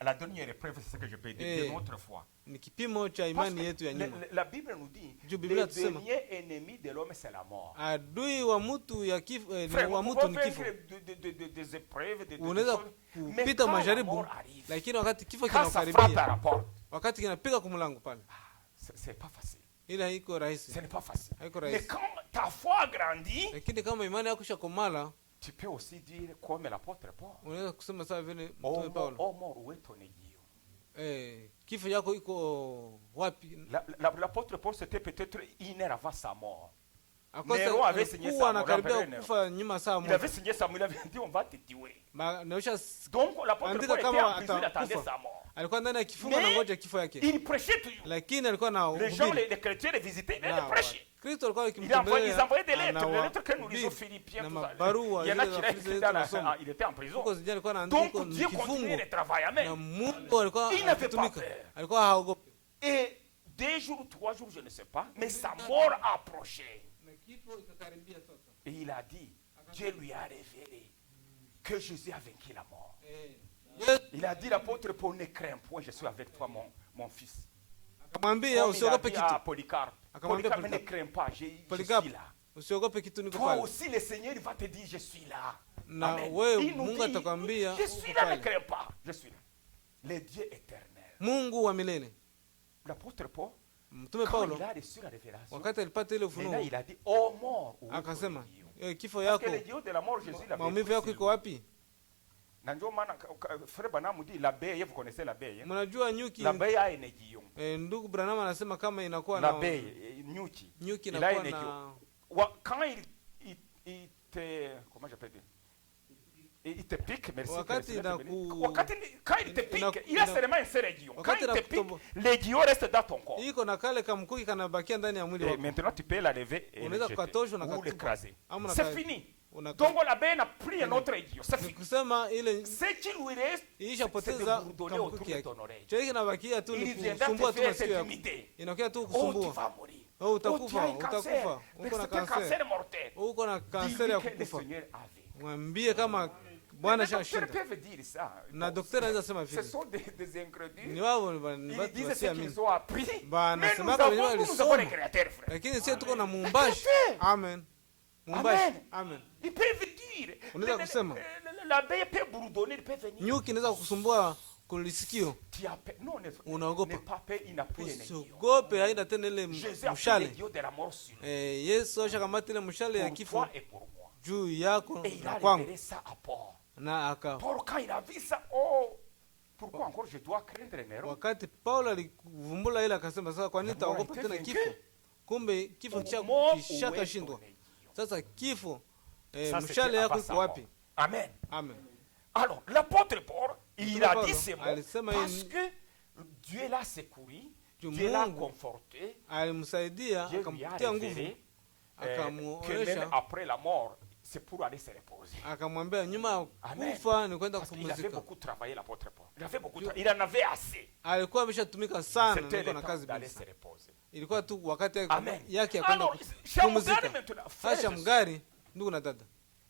La dernière épreuve, c'est ce que je peux dire, de notre foi. Ni kipimo cha imani yetu ya nyuma. La Bible nous dit, le dernier ennemi de l'homme c'est la mort. Adui wa mtu ya kifo, wa mtu ni kifo. Des épreuves, unaweza kupita majaribu, lakini wakati kifo kinakaribia, wakati kinapiga kwa mlango pale, c'est pas facile. Ila haiko rahisi. Ce n'est pas facile. Haiko rahisi. Mais quand ta foi grandit, lakini kama imani yako ishakomala, tu peux aussi dire comme l'apôtre Paul. Unaweza kusema sawa vile mtume Paulo. Oh mort, où est ton aiguillon? Kifo yako iko wapi? L'apôtre Paul c'était peut-être une heure avant sa mort. Nero avait signé sa mort. Il avait signé sa mort, il avait dit on va te tuer. Donc l'apôtre Paul était en prison, il attendait sa mort. Alikuwa ndani ya kifungo na ngoja kifo yake. Il prêchait toujours. Lakini alikuwa na les gens, les chrétiens les visitaient, ils prêchaient. Kristo alikuwa akimtembelea. Ils envoyaient des lettres, les lettres que nous lisons Philippiens. Il y en a qui il était en prison. Donc Dieu continuait le travail. Amen. Il n'avait pas peur. Alikuwa haogopi. Et 2 jours, 3 jours, je ne sais pas, mais sa mort approchait. Et il a dit, Dieu lui a révélé que Jésus a vaincu la mort. Il a dit l'apôtre Paul, ne crains point, je suis avec toi mon fils. Akamwambia usiogope kitu. Polycarpe, ne crains pas, je suis là. Usiogope kitu niko pale. pale. Toi aussi le Seigneur va te dire je suis là. Na wewe Mungu atakwambia je suis là, ne crains pas, je suis là. Le Dieu éternel. Mungu wa milele. L'apôtre Paul, mtume Paulo, il a reçu la révélation. Wakati alipata ile ufunuo, il a dit oh mort, akasema kifo yako, maumivu yako iko wapi? Na ndio maana Frère Branham dit l'abeille, vous connaissez l'abeille? Mnajua nyuki? L'abeille a un aiguillon. Ndugu Branham anasema kama inakuwa na l'abeille, nyuki inakuwa na quand il te comment j'appelle dire? Il te pique, merci. Quand il te pique, il a seulement un seul aiguillon. Quand il te pique, l'aiguillon reste dans ton corps. Iko na kale kamkuki kanabakia ndani ya mwili wako. Maintenant tu peux la lever et ou l'écraser. C'est fini. Donc l'abeille n'a plus un autre aiguillon. C'est fini. Kusema ile ce qui lui reste, ishapoteza kamkuki yake. Cheki kinabakia tu ni kusumbua tu masikio yako. Inakuwa tu kusumbua. Oh, utakufa. Uko na kanseri. Uko na kanseri ya kukufa. Mwambie kama Bwana shashinda. Na daktari anaweza sema vile. Ce sont des incrédules. Ni wao ils disent ce qu'ils ont appris. Mais nous avons le créateur, frère. Lakini sisi tuko na muumbaji. Amen. Muumbaji. Amen. Il peut dire. Unaweza kusema. L'abeille peut bourdonner, il peut venir. Nyuki inaweza kukusumbua kulisikio. Unaogopa. Usiogope, haina tena ile mshale. Yesu ashakamata ile mshale ya kifo juu yako na kwangu. Na aka wakati Paulo alivumbula ile akasema sasa kwa nini taogopa tena kifo? Kumbe kifo kishakashindwa. Sasa kifo mshale yako iko wapi? Amen. Amen. Alors l'apôtre Paul, il a dit ces mots parce que Dieu l'a secouru, Dieu l'a conforté, alimsaidia akamtia nguvu, akamuonesha après la mort c'est pour aller se reposer. Akamwambia nyuma kufa ni kwenda kupumzika. Il avait beaucoup travaillé l'apôtre Paul. Il en avait assez. Alikuwa ameshatumika sana niko na kazi bila. Ilikuwa tu wakati yake ya kwenda kupumzika. Sasa mgari ndugu na dada.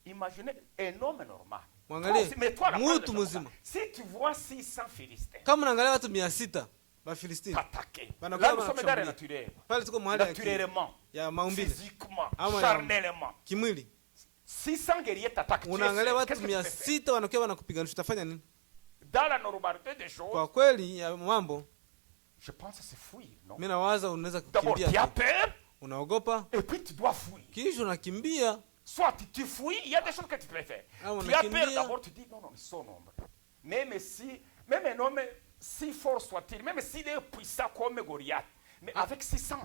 Imaginez un homme normal. Mwangalie Mais toi, la mtu parole de mzima. Si tu vois 600 Philistins Kama unaangalia watu 600 wa Filistini. t'attaquer, Banakuwa là nous sommes dans le wanakushambulia. naturel. Pale tuko mahali Naturellement, ya maumbile, physiquement, Ama ya- charnellement. kimwili. 600 guerriers t'attaquent. Tu es Unaangalia seul. watu Qu'est-ce que tu peux faire? 600 wanakuwa wanakupiganisha, utafanya nini? Dans la normalité des choses, Kwa kweli ya mambo, je pense que c'est fuir, non? mimi nawaza unaweza D'abord, tu as kukimbia. peur Unaogopa, et puis tu dois fuir. kisha unakimbia. Soit tu fuis, il y a des choses que tu peux faire. Ah, on Tu as a peur kimbia. d'abord, tu dis non, non, ils sont nombreux. Même un homme, si fort soit-il, même s'il est puissant comme Goliath, mais avec 600,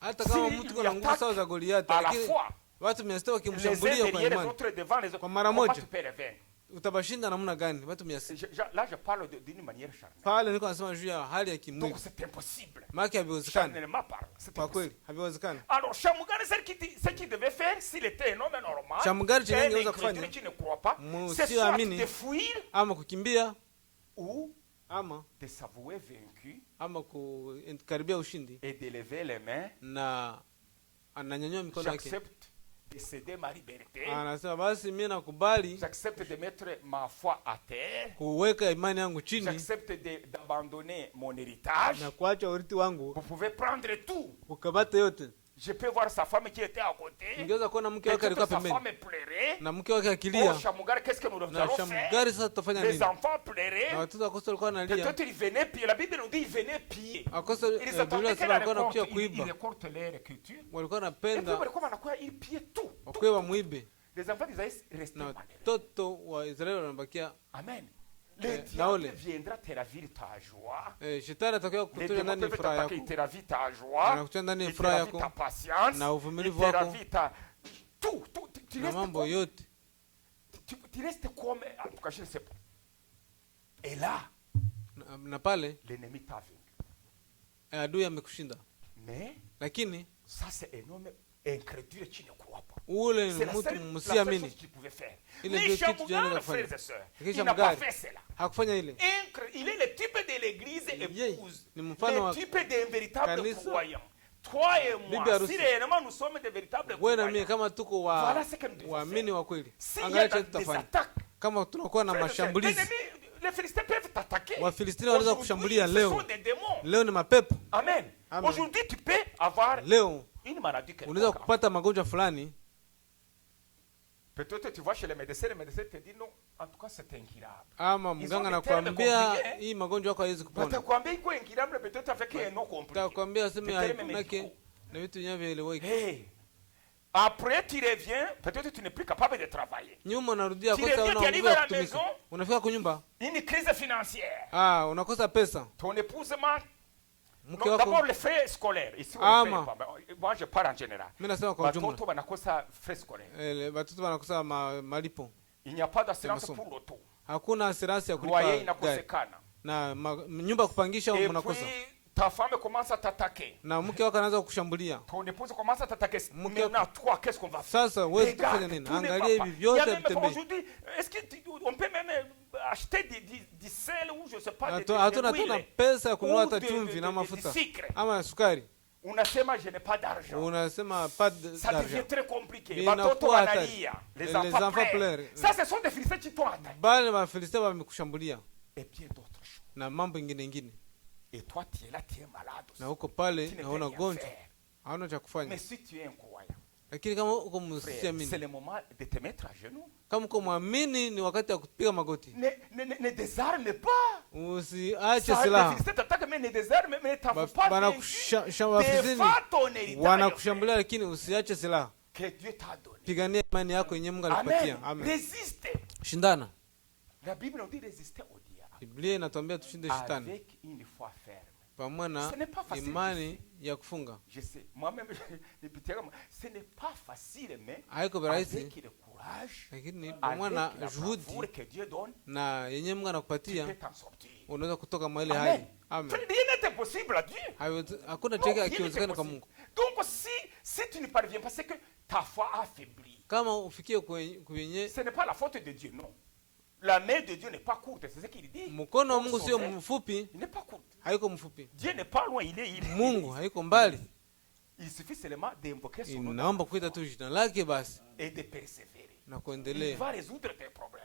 Hata kama Si mtu kuna nguvu attaque sawa za Goliathi, à la lakini fois, watu 600 les uns wakimshambulia kwa derrière les imani, autres devant les autres, Kwa mara comment moja. tu peux les vaincre? utabashinda namna gani? Watu 600. Là, je parle d'une manière charnelle. Pale niko nasema juu ya hali ya kimwili. Donc c'est impossible. Maana haviwezekani. Charnellement parlant, c'est Kwa impossible. kweli, haviwezekani. Alors, Shamugari, ce qu'il devait faire, s'il était un homme normal, Shamugari chenye un angeweza incrédule kufanya, qui ne croit pas, Mu- c'est sio soit amini. de fuir Ama kukimbia, ou ama de s'avouer vaincu kukaribia ushindi, et de lever les mains. na ananyanyua mikono yake. J'accepte de céder ma liberté. Anasema basi mimi nakubali J'accepte de mettre ma foi à terre. kuweka imani yangu chini J'accepte d'abandonner mon héritage. na kuacha urithi wangu, Vous pouvez prendre tout. ukabata yote. Je peux voir sa femme qui était à côté. Ningeweza kuona mke wake Peut-être alikuwa sa pembeni femme pleurait. na mke wake Oh, akilia, Shamugari, qu'est-ce que nous na allons faire? Shamugari sasa tutafanya Les nini? enfants pleuraient. Na watoto wakosa walikuwa wanalia, Peut-être ils venaient piller. La Bible nous dit ils venaient piller. akosa Ils Biblia attendaient inasema qu'elle walikuwa wanakuja récolte. Ils kuiba, récoltent leur écriture. walikuwa Et puis wanapenda walikuwa wanakuwa ils pillaient tout. wakuwe wamuibe, Les enfants d'Israël restaient na malheureux. watoto wa Israeli wanabakia. Amen. Le Eh, diable naole. viendra te ravir ta joie. Shetani atakiwa Les kutoa démons ndani ya peuvent furaha t'attaquer, yako, il te ravit ta joie, anakutoa ndani ya il te furaha ravit yako ta patience, na il uvumilivu te wako ravit ta... Tout, tu na restes mambo comme... yote. Tu restes comme... En tout cas, je ne sais pas. Et là, Na pale l'ennemi t'a vaincu. adui amekushinda, Mais lakini ça, c'est un homme incrédule qui ne croit pas. ule C'est ni la mtu seule chose msiamini. qu'il pouvait faire. Il Mais est petit, tu viens de Shamugari, le frères faire. et sœurs, Lakini il n'a pas Shamugari fait cela. hakufanya ile. Il est le type de l'église Yeye épouse. ni mfano wa Le type d'un véritable kanisa. croyant. Toi et moi, Bibi harusi. si réellement nous sommes des véritables Wewe na croyants, mimi kama tuko voilà ce que nous devons waamini faire. wa kweli, S'il y a angalia des chenye tutafanya. attaques, Kama tunakuwa na frères et sœurs, mashambulizi, les Philistins peuvent t'attaquer. Wafilistini wanaweza Aujourd'hui, kushambulia ce leo. sont des démons. Leo ni mapepo. Amen. Amen. Aujourd'hui, tu peux avoir Leo une maladie unaweza quelconque. kupata magonjwa fulani, Peut-être tu vas chez le médecin te dit non, en tout cas c'est incurable. ama Ils mganga ont des anakuambia termes compliqués. hii magonjwa yako haiwezi kupona. Watakwambia iko incurable peut-être avec un nom compliqué. Atakwambia sema Des termes haiponake médicaux. na vitu vinavyoeleweka. Hey. Après tu reviens, peut-être tu n'es plus capable de travailler. Nyuma unarudia Tu kosa, reviens, una tu nguvu arrives à ya la kutumika. maison. Unafika kwa nyumba, Une crise financière. unakosa pesa. Ton épouse manque. Mke Non, wako, d'abord les frais scolaires. Ici, on Ah, ne paye ma. pas. Moi, je parle en général. mimi nasema kwa ujumla, Watoto wanakosa frais scolaires. watoto wanakosa malipo. Il n'y a pas d'assurance Masomo. pour l'auto. Hakuna assurance ya Loyer kulipa gari inakosekana. na nyumba ya kupangisha Et mnakosa, puis, ta femme commence à t'attaquer. na mke wako anaanza kukushambulia. Ton épouse commence à t'attaquer. Mke- Maintenant, toi, qu'est-ce qu'on va faire? Sasa huwezi Regarde, kufanya nini? tout ne va Angalia pas. hivi Il y a vyote même vitembee. aujourd'hui, est-ce on peut même acheter du sel ou je sais pas, Hatuna tuna pesa ya kununua ou hata chumvi na du mafuta sucre. ama sukari, Unasema je n'ai pas d'argent. unasema pas Ça devient d'argent, très compliqué. Mais Watoto inakuwa wanalia. Les Les enfants enfants pleurent. pleurent. Ça, ce sont des Philistins qui t'ont attaqué. bali Wafilisti wamekushambulia Et bien d'autres choses. na mambo ingine. Et toi, tu es là, tu es malade aussi. Na huko pale Tu ne na peux una rien gonjwa, faire. hauna cha kufanya. Mais si tu es un croyant, Lakini kama uko frère, c'est msiamini, le moment de te mettre à genoux. kama uko mwamini, ni wakati wa kupiga magoti. Ne désarme pas. Usiache Ça, les silaha. Philistins t'attaquent, mais ne désarme, mais ne t'en fous pas. Wafilistini Défends ton héritage. wanakushambulia, lakini usiache silaha. Que Dieu t'a donné. Pigania imani yako yenyewe Mungu alikupatia. Amen. Amen. Résiste. Shindana. La Bible nous dit résister au diable. Biblia inatuambia tushinde shetani Avec une foi ferme. pamoja na Ce n'est pas facile. imani ya kufunga. Je sais, moi-même, ce n'est pas facile, mais Haiko avec rahisi, le courage, lakini avec pamoja na la juhudi bravoure que Dieu donne, na yenyewe Mungu tu anakupatia, peux t'en sortir. unaweza kutoka mwa ile hali. Amen. Amen. Rien n'est impossible à Dieu. Hakuna Non, chake rien n'est akiwezekana kwa impossible. Mungu. Donc, si tu ne parviens pas, c'est que ta foi a faibli. Kama ufikie kwenye Ce n'est pas la faute de Dieu, non. La main de Dieu n'est pas courte, c'est ce qu'il dit. mkono wa Pour Mungu sio sauver, mfupi, il n'est pas courte. haiko mfupi. Dieu n'est pas loin, il est. Mungu haiko mbali, Il suffit seulement d'invoquer son nom inaomba kuita tu jina lake basi et de persévérer. na Il kuendelea, va résoudre tes problèmes.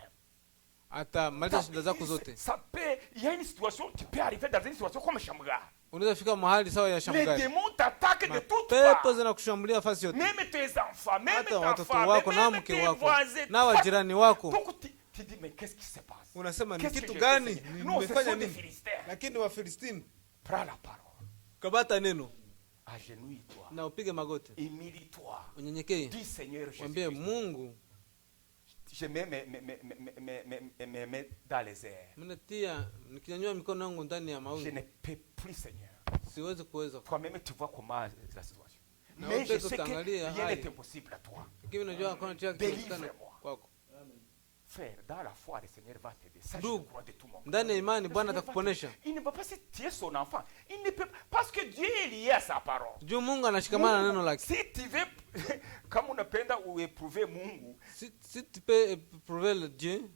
atamaliza shida zako zote. Ça peut, il y a une situation, tu peux arriver dans une situation comme Shamgar. Unaweza fika mahali sawa ya Les Shamgari. démons t'attaquent de toutes Pepo parts. zinakushambulia fasi yote. Même tes enfants, même Hata ta watoto femme, wako na même mke tes wako voisins. na wajirani wako. Donc tu dis mais qu'est-ce qui se passe? Unasema ni Qu'est-ce kitu que gani j'ai fait? Non, ce nimefanya sont des nini? Philistins. Lakini Wafilistini, Prends la parole. kabata neno Agenouille-toi. na upige magoti, Humilie-toi. unyenyekee, Dis Seigneur mwambie Jésus. Mungu, Je mets mes mains dans les airs. mnatia nikinyanyua mikono yangu ndani ya Je mawingu, ne peux plus, Seigneur. siwezi kuweza. Toi-même, tu vois comment la situation. Na Mais je wewe sais que utaangalia rien hali. n'est impossible à toi. Lakini unajua hakuna kitu kinachowezekana Délivre-moi. kwako. Frère, dans la foi, le Seigneur va t'aider. Ça, je Ndugu, le crois de tout mon cœur. ndani ya imani Le Bwana Seigneur va atakuponesha. t'aider. Il ne va pas se tuer son enfant. Il ne peut parce que Dieu est lié à sa parole. Juu Mungu anashikamana na neno lake. Si tu veux, comme unapenda éprouver Mungu Si tu peux éprouver le Dieu,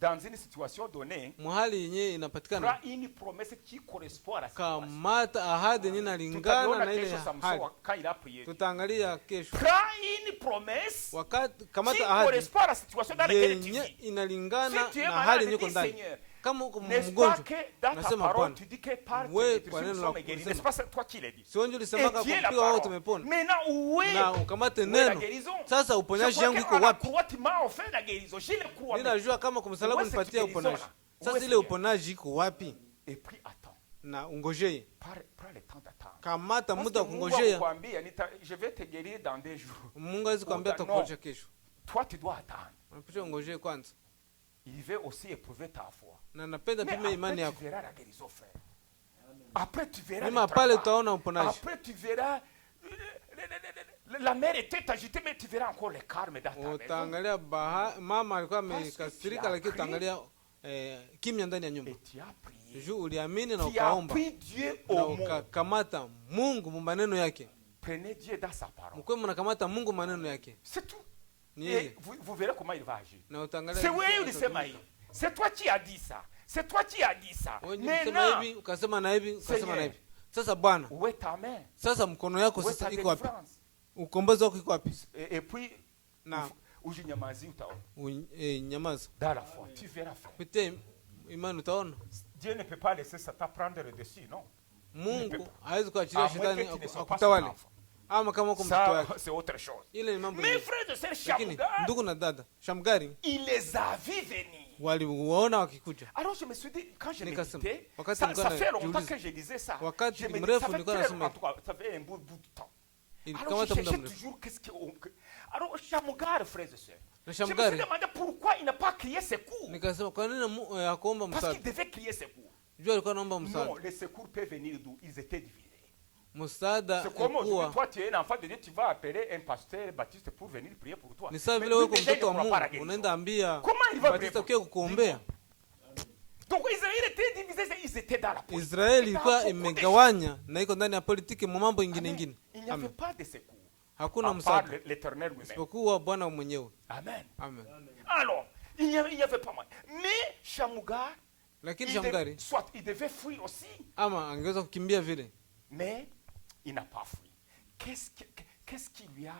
dans une situation donnée, mahali yenyewe inapatikana, prends une promesse qui correspond à la situation. kamata ahadi yenyewe inalingana Tutaona na ile kesho Samson hali. quand il a prié. Tutaangalia kesho. Prends une promesse Wakati qui kamata ahadi correspond à la situation dans laquelle tu yenye vis. inalingana Si tu es na hali malade, yenye uko dis ndani. Seigneur, Kama uko n'est-ce pas mgonjwa, que dans ta nasema parole Bwana, tu dis que par tes wewe médecins kwa nous neno sommes la guéris. kusema. N'est-ce pas toi qui l'as dit? si wewe ulisemaka Et Dieu la kupiga wao parole. tumepona. Maintenant où est, Na ukamate où est la neno. guérison? Sasa Je uponyaji crois yangu iko qu'à la wapi? croix tu m'as offert la guérison. Je le crois. mais- Ninajua kama kwa msalaba Uwe cette unipatia guérison uponaji. là. Uwe Sasa ile Seigneur. uponaji iko wapi? Et puis attends. Na ungojee. Prends le temps d'attendre. Kamata Parce muda que wa Mungu kungojea. akwambia, je vais te guérir dans 2 jours. Mungu hawezi kuambia Uta- atakuponya no. kesho. Toi tu dois attendre. Unapaswa ungojee kwanza. Il veut aussi éprouver ta foi. Na napenda Mais pime après imani tu yako. verras la guérison, frère. Après tu verras Mima le pale travail. utaona uponaji. Après tu verras la mer était agitée, mais tu verras encore le calme dans ta maison. Utaangalia mama alikuwa amekasirika, lakini utaangalia kimya ndani ya nyumba. Et tu as prié. Juu uliamini na Tu as ukaomba pris Dieu na au mot. ukakamata Mungu mu maneno yake. Prenez Dieu dans sa parole. Mkwe mnakamata Mungu maneno yake. C'est tout. Ni Et yeye. vous verrez comment il va agir. Na utaangalia. C'est oui ou c'est maï. C'est toi qui as dit ça. C'est toi qui as dit ça. Wewe unasema Maintenant, hivi, ukasema na hivi, ukasema na Seigneur. hivi. Sasa Bwana, où est ta main? sasa mkono yako Où est ta sasa iko wapi? délivrance? Ukombozi wako iko wapi? Et puis, Na ujinyamazi utaona. nyamaza. Dans la foi, tu verras, frère. Pitia imani utaona. Dieu ne peut pas laisser Satan prendre le dessus, non. Mungu hawezi kuachilia À moins shetani que tu ne sois pas son akutawale. enfant. Ama kama uko mtoto Ça, wake. c'est autre chose. Ile ni mambo Mes mengine. frères et sœurs, Lakini Shamgar, ndugu na dada, Shamgari il les a vus venir. waliwaona wakikuja. Alors je me suis dit, quand je Nikasema, méditais, wakati ça nilikuwa fait longtemps najiuliza. que je disais ça. Wakati Je me dis, mrefu ça fait nilikuwa très nasema longtemps, en tout cas, ça fait un bout de temps. Alors je Ilikamata muda cherchais mrefu. toujours qu'est-ce que... Alors Shamgar, frères et sœurs, Na je me suis Shamgari demandé pourquoi il n'a pas crié secours. nikasema kwa nini hakuomba Parce msaada? qu'il devait crier secours. Jua alikuwa anaomba Non, msaada. les secours peuvent venir d'où? Ils étaient divisés. Msaada C'est comme aujourd'hui, ilikuwa toi tu es un enfant de Dieu, tu vas appeler un pasteur baptiste pour venir prier pour toi. ni sawa Mais vile lui wewe déjà, il mtoto ne wa croit pas à la Mungu guérison. unaenda ambia Comment il va prier Batista pour kia kukuombea. Donc Israël était divisé, ils étaient dans la politique. Israeli Dans ilikuwa beaucoup de imegawanya na iko ndani ya politiki mu mambo ingine Amen. ingine. Il n'y avait Amen. pas de secours. Hakuna À part msaada l'Éternel lui-même. isipokuwa Bwana mwenyewe. Amen. Amen. Alors, il n'y avait pas mal. Mais Shamgar, Lakini il Shamgari soit il devait fuir aussi, ama angeweza kukimbia vile, mais il n'a pas fui. Qu'est-ce qui lui a...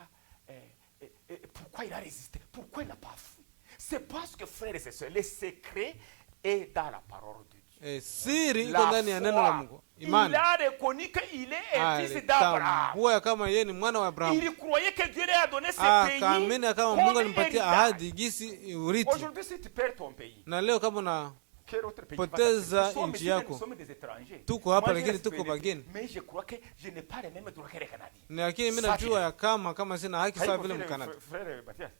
pourquoi il a résisté? Pourquoi il n'a pas fui? C'est parce que, frères et sœurs, le secret est dans la parole de Dieu. siri iko La ndani ya neno la foi. Mungu. Il Imani a reconnu qu'il est un fils d'Abraham. alitambua kama yeye ni mwana wa Abrahamu. Il croyait que Dieu lui a donné ce pays Akaamini kama comme Mungu alimpatia héritage. ahadi gisi urithi. Aujourd'hui, si tu perds ton pays, Na leo kama na quel autre pays poteza va t'accepter? Nous nchi sommes yako. nous sommes des étrangers. Tuko hapa Moi, j'ai lakini tuko respecté, bageni. mais je crois que je n'ai pas les mêmes droits que les Canadiens. lakini mimi Safi. najua ya kama sina haki sawa vile Mkanada. Frère Mathias,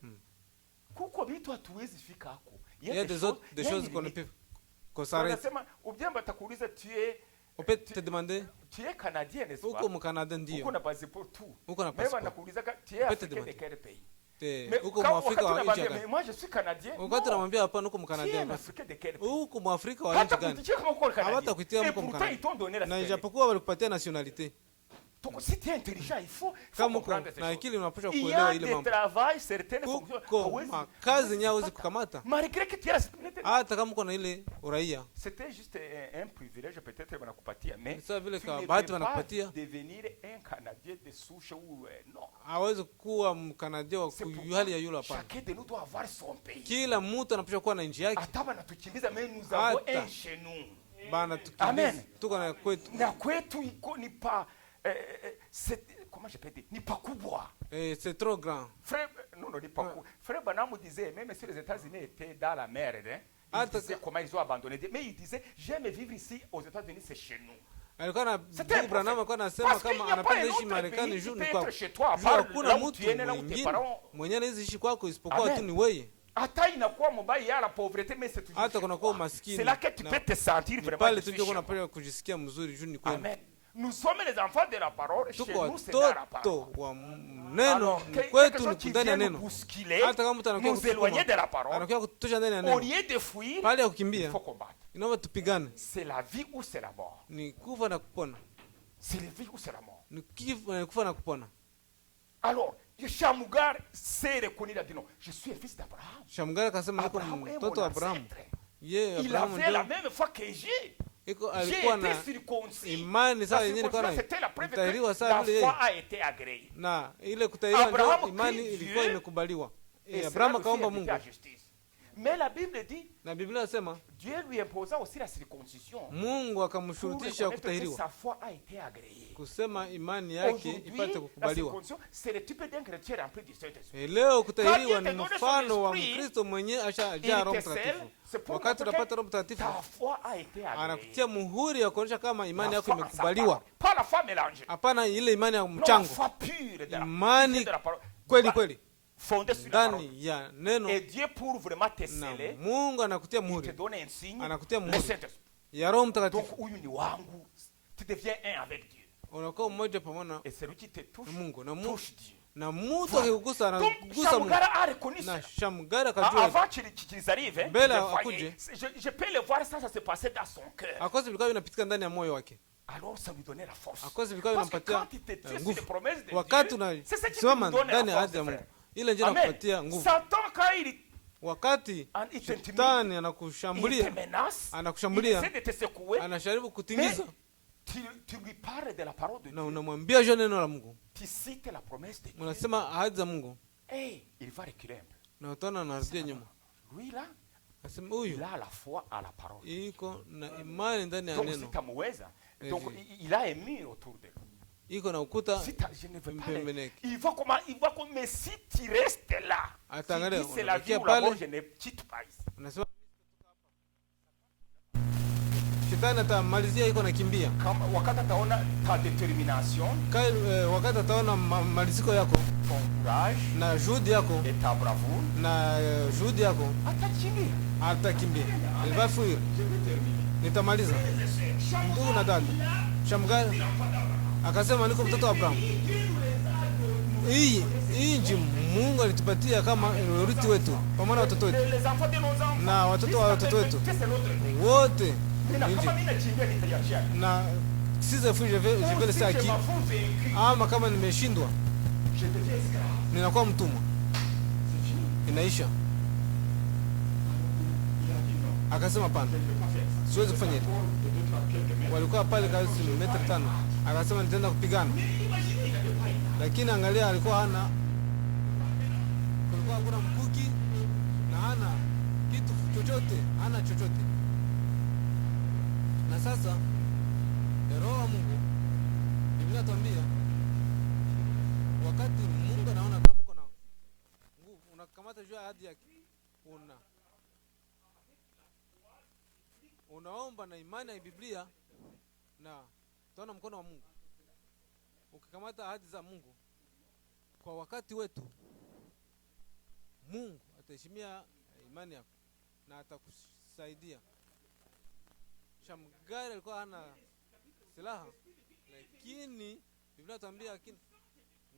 kuko vitu hatuwezi fika hako. Il y a des choses qu'on ne peut qu'on s'arrête. Wanasema ubia batakuuliza On peut te demander tu es Canadien, n'est-ce uko pas? Mkanada Uko ndio. na passeport tout. Uko na Même passport. wanakuuliza tu es Peut te africain de demander. quel pays? Te uko quand- Mwafrika wakati wa nchi unamwambia, gani? mais moi je suis Canadien. Wakati Non. namwambia hapana uko Tu es Mkanada un basi. Africain de quel pays? Uko Mwafrika wa nchi Hata gani? kuitikia kama uko Canadien. Hawatakuitia Et mko pourtant Mkanada. ils t'ont donné la Na citoyenneté. ijapokuwa walikupatia nationality. Donc si tu es intelligent, il faut kama uko comprendre ces na choses. akili unapaswa Il y kuelewa a ile des mambo. travails, certaines fonctions. Kuko makazi yenyewe hawezi kukamata Malgré que tu as la citoyenneté. hata kama uko na ile uraia. C'était juste un privilège peut-être banakupatia, mais Ni sawa vile tu ka ne bahati peux pas wanakupatia, devenir un Canadien de souche ou non. hawezi kuwa mkanadia wa C'est pourquoi hali ya yule. Hapana, chacun de nous doit avoir son pays. kila mtu anapaswa kuwa na nchi yake. Hata banatukimbiza, mais nous avons Hata un chez nous. bana tukimbiza, Amen. tuko na kwetu. Na kwetu iko ni pas comment je peux dire, ni pas kubwa. C'est trop grand. Frère, non, ni pas kubwa. Frère Branham disait, même si les États-Unis étaient dans la merde, hein, il disait comment ils ont abandonné Dieu. Mais il disait, j'aime vivre ici aux États-Unis, c'est chez nous. Alikuwa na C'était un Branham alikuwa anasema Parce qu'il kama n'y a pas anapenda un ishi autre Marekani pays juu qui ni peut kwako. être chez toi, à Juu part hakuna là où mtu tu es né, là où tes mwingine parents. mwenye anaweza ishi kwako isipokuwa Amen. tu ni wewe. Hata inakuwa mbaya, il y a la pauvreté, mais c'est toujours Hata chez kunakuwa toi. umaskini. C'est là que tu Na- peux te sentir Ni vraiment. pale je tu suis ndio chez moi. unapenda kujisikia mzuri juu ni kwenu. Amen. Nous sommes les enfants de la parole. Chez Tuko nous, c'est dans la parole. watoto wa neno, Alors, ni quelque kwetu chose ni qui ndani ya vient nous neno. bousculer, Hata kama mtu anakuwa nous éloigner de la parole, anakuwa kutosha ndani ya au neno, lieu de fuir, pale ya il kukimbia faut combattre. inaomba tupigane. C'est la vie ou c'est la mort. Ni kufa na kupona, C'est la vie ou c'est la mort. ni kufa na kupona. Alors, Shamugar s'est reconnu, il a dit non, je suis un fils d'Abraham. Shamgari akasema niko Abraham est mtoto mon wa Abrahamu. ancêtre. Ye Il Abrahamu avait la ndio même foi que j'ai. iko J'ai alikuwa na été circoncis. imani La sawa yenyewe ilikuwa circoncision, na c'était la preuve kutahiriwa que sawa la vile foi yeye, a été agréée. na ile kutahiriwa Abraham ndio imani prie ilikuwa Dieu, imekubaliwa. Et Abrahamu cela akaomba aussi Mungu, était à justice. Mais la Bible dit, na Biblia inasema Dieu lui imposa aussi la circoncision. Mungu Pour akamshurutisha reconnaître que kutahiriwa, sa foi a été agréée. kusema imani yake Aujourd'hui, ipate la kukubaliwa. circoncision, c'est le type d'un chrétien rempli du Saint-Esprit. Leo kutahiriwa Quand Dieu ni te donne mfano wa son esprit, Mkristo mwenye Il ashajaa Roho te scelle, Mtakatifu. c'est pour Wakati montrer unapata Roho que Mtakatifu ta foi a été agréée. anakutia muhuri ya kuonyesha kama imani La yako foi en sa imekubaliwa, parole. Pas la foi mélangée. hapana ile imani ya Non, la mchango, foi pure de la, imani de la parole. kweli kweli Fondée sur la parole. ndani ya neno, Et Dieu pour vraiment te na sceller, Mungu anakutia il te muhuri donne un signe, anakutia le muhuri Saint-Esprit. ya Roho Donc, Mtakatifu, huyu ni wangu, tu deviens un avec Dieu. unakuwa mmoja pamoja Et celui qui te touche, na Mungu, touche Dieu. na mtu akikugusa Donc, anagusa Mungu. Shamugara a reconnu Na ça. Shamgari akajua Avant qu'ils arrivent, hein, Belle des à fois, Akuje. je peux le voir, ça se passait dans son cœur. akosi vilikuwa vinapitika ndani ya moyo wake, Alors ça lui donnait la force. akosi vilikuwa Parce que vinampatia quand il te tue sur nguvu. les promesses de Wakati Dieu, c'est ce qui unasimama te donne ndani la ya force, ahadi ya Mungu, frère. ile njia Amen. inakupatia nguvu. Satan, quand il Wakati il t'intimide, shetani il anakushambulia, te menace, il anakushambulia, essaie de te secouer, anajaribu mais kutingiza, tu lui parles de la parole de na Dieu. unamwambia jua neno la Mungu, Tu cites la promesse de Dieu. unasema ahadi za Mungu, Et il va reculer un peu. na utaona anarudia nyuma. Lui là, Nasema il huyu a la foi à la parole. iko na imani ndani ya Donc neno, sitamweza. Eh, Donc je- il a un mur autour de lui. iko na ukuta Je ne veux pas. mpembeni. Il va comment, mais si tu restes là, tu Ataangalia, dis c'est la vie unabakia ou la mort, pale. je ne quitte pas ici. Unasema shetani atamalizia, iko nakimbia Wakati ataona ta détermination, wakati ataona maliziko yako ton courage na juhudi yako et ta bravoure, na juhudi yako, atakimbia. atakimbia. Il va fuir. Nitamaliza. Ndugu na dada, Shamgari akasema niko mtoto wa Abraham. Hii nchi Mungu alitupatia kama urithi wetu pamoja na watoto wetu Les enfants de nos enfants, na watoto wa watoto wetu c'est notre wote na nchi. kama mimi nakimbia nitaiachia. Na si je vais laisser Si je aki, m'avoue vaincu, ama kama nimeshindwa je deviens esclave. ninakuwa mtumwa, inaisha. Akasema pana, siwezi kufanya hivyo. Walikuwa pale karibu mita 5, akasema nitaenda kupigana, lakini angalia, alikuwa hana, kulikuwa hakuna mkuki na hana kitu chochote, hana chochote. Na sasa Roho wa Mungu, Biblia inatuambia wakati Mungu anaona kama uko na nguvu, unakamata juu ya ahadi yake, unaomba na imani ya Biblia, na utaona mkono wa Mungu ukikamata ahadi za Mungu kwa wakati wetu. Mungu ataheshimia imani yako na atakusaidia. Shamgari alikuwa hana silaha, lakini Biblia inatuambia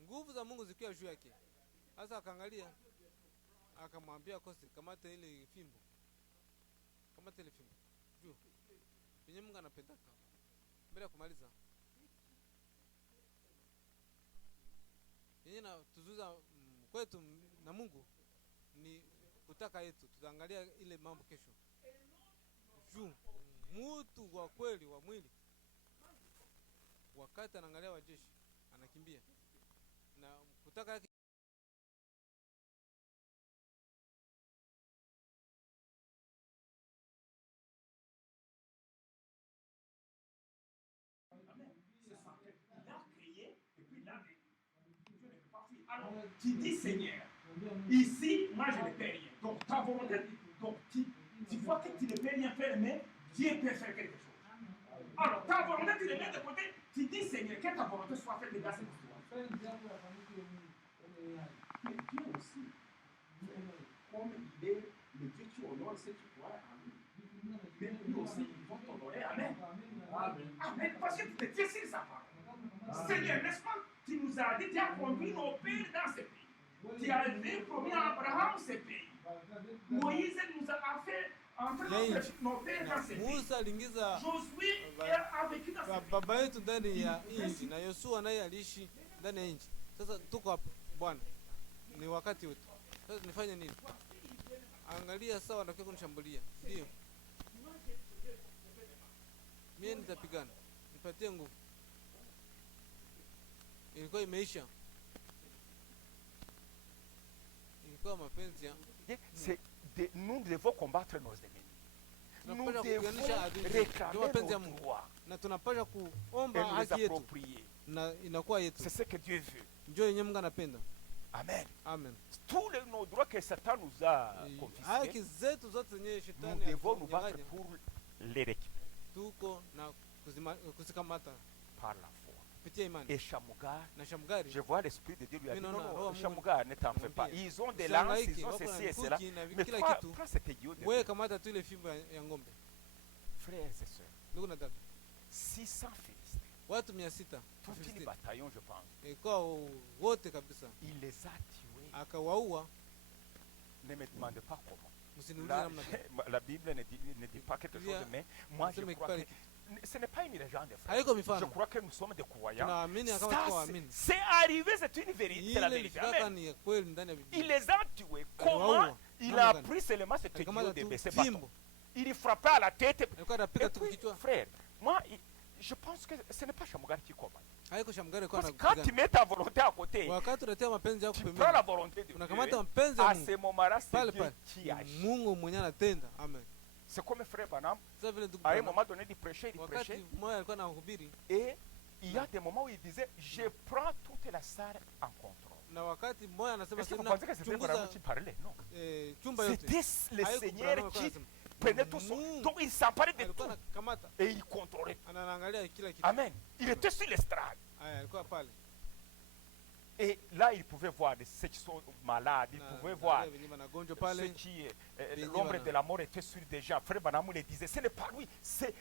nguvu za Mungu zikiwa juu yake. Sasa akaangalia, akamwambia Kosi, kamata ile fimbo, kamata ile fimbo juu, penye Mungu anapendaka. Mbele ya kumaliza kwetu na Mungu ni kutaka yetu. Tutaangalia ile mambo kesho. Juu mtu wa kweli wa mwili wakati anaangalia wajeshi anakimbia na kutaka yake. Alors, tu dis Seigneur, ici, moi je ne peux rien. Donc ta volonté, donc tu vois que tu ne peux rien faire, mais Dieu peut faire quelque chose. Alors, ta volonté, tu le mets de côté, tu dis Seigneur, que ta volonté soit faite dans cette histoire. Mais Dieu aussi, comme il est le Dieu qui honore ceux qui croient en lui, mais lui aussi, ils vont t'honorer. Amen. Amen. Parce que tu te tiens sur sa parole. Seigneur, n'est-ce pas? Tu nous as dit, tu as conduit nos pères dans ce pays. Tu avais promis à Abraham ce pays. Moïse nous a fait entrer nos pères dans ce pays. Musa aliingiza Josué a vécu dans ce pays. baba yetu ndani ya nchi na Yoshua naye aliishi ndani ya nchi. Sasa tuko hapa Bwana, ni wakati wetu sasa. Nifanye nini? Angalia sawa, wanataka kunishambulia, ndio mimi nitapigana, nipatie nguvu. Ilikuwa imeisha, ilikuwa mapenzi ya nous devons combattre nos ennemis. Nous devons réclamer nos droits. Na tunapaswa kuomba et nous haki les yetu approprier. na inakuwa yetu. C'est ce que Dieu veut. Njoo yenyewe Mungu anapenda. Amen. Amen. Tous nos droits que Satan nous a Haki confisqués, zetu zote zenyewe nous shetani devons nous battre atunyang'anya, pour les récupérer tuko na kuzikamata par la foi. kupitia imani. Et Shamugar, Na Shamgari je vois l'Esprit de Dieu lui a dit, Mais non, non, non, non, Shamugar, ne t'en fais pas. Mwambie. Ils ont des Usihangaike, lances, ils ont wako na ceci et cela. mikuki na Mais kila prends kitu. cet aiguillon de Wewe Dieu. kamata tu ile fimbo ya ng'ombe. Frères et sœurs, Ndugu na dada, 600 Philistins, watu 600 tout un bataillon, je pense. ilikuwa wote kabisa, Il les a tués. akawaua. Ne me demandez pas comment. Msiniulize La, namna gani. la Bible ne dit pas quelque chose, mais moi je crois que ce n'est pas une légende, frère. Haiko Je mifano. crois que nous sommes des croyants. Tunaamini kama Ça, tuko waamini. c'est arrivé, c'est une vérité, c'est la Ile vérité. ilifika Amen. ni ya kweli ndani ya Biblia. Il les a tués. Comment? Aliwaua. Il Namna a gani? pris seulement cet aiguillon Alikamata de tu baisser bâton. fimbo. Il y frappait à la tête. Alikuwa Et anapiga tu puis, kichwa. frère, moi, je pense que ce n'est pas Shamugar qui combat. Haiko Shamgari kwa Parce que quand tu anapigana. mets ta volonté à côté, Wakati unatia mapenzi yako tu prends la pembeni, volonté de Dieu. unakamata mapenzi ya À Mungu. ce moment-là, c'est Pale Dieu pale qui agit. Mungu mwenyewe anatenda. Amen. C'est comme frère Branham. Sasa vile ndugu À un Branham, moment donné, il prêchait. wakati mmoja alikuwa anahubiri Et il y a des moments où il disait, je prends toute la salle en contrôle. na wakati mmoja anasema Est-ce que vous sasa pensez que c'était Branham qui parlait? Non. chumba yote. C'était le Haiko Seigneur Branham alikuwa qui anasema. prenait tout son... Mungu Donc il s'emparait de alikuwa tout. anakamata, Et il contrôlait. anaangalia kila kitu. Amen. Il était sur l'estrade. Haya, alikuwa pale. Et là, il pouvait voir ceux qui sont malades. Il Na- pouvait na voir wale wenye wanagonjwa ceux pale. qui... Venye l'ombre wana- de la mort était sur des gens. Frère Branham le disait, ce n'est pas lui. C'est